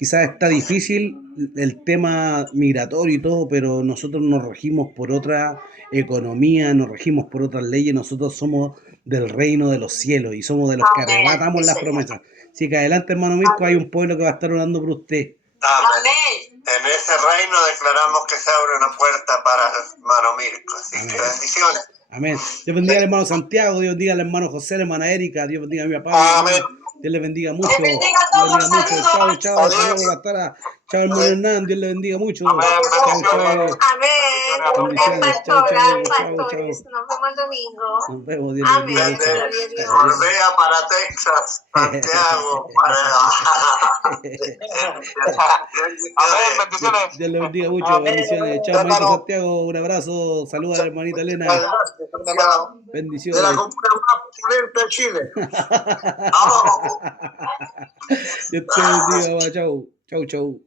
quizás está difícil el tema migratorio y todo, pero nosotros nos regimos por otra economía, nos regimos por otras leyes, nosotros somos del reino de los cielos y somos de los que arrebatamos las promesas. Así que adelante, hermano Mirko, hay un pueblo que va a estar orando por usted. Amén. En ese reino declaramos que se abre una puerta para el hermano Mirko. Así que bendiciones. Amén. Dios bendiga al hermano Santiago, Dios bendiga al hermano José, a la hermana Erika, Dios bendiga a mi papá. Amén. Dios les bendiga mucho. Dios bendiga a todos. Dios bendiga mucho. Chao, chao, Adiós. saludos, pastora. Chao, hermano Hernán, Dios le bendiga mucho. Amén. Chao, chao. Amén. Bendiciones. Chao, chao, chao, chao. Pastores. Nos vemos el domingo. Nos vemos, Dios le Amén. bendiga mucho. Gloria a Dios. Volvea para Texas, Santiago, para... Amén, bendiciones. Dios le bendiga mucho. Amén. Bendiciones. Chao, hermanito Santiago. Un abrazo. Saludos a la hermanita Elena. De Bendiciones. la comuna más opulenta de Chile. Dios te bendiga. Chao, chao, chao.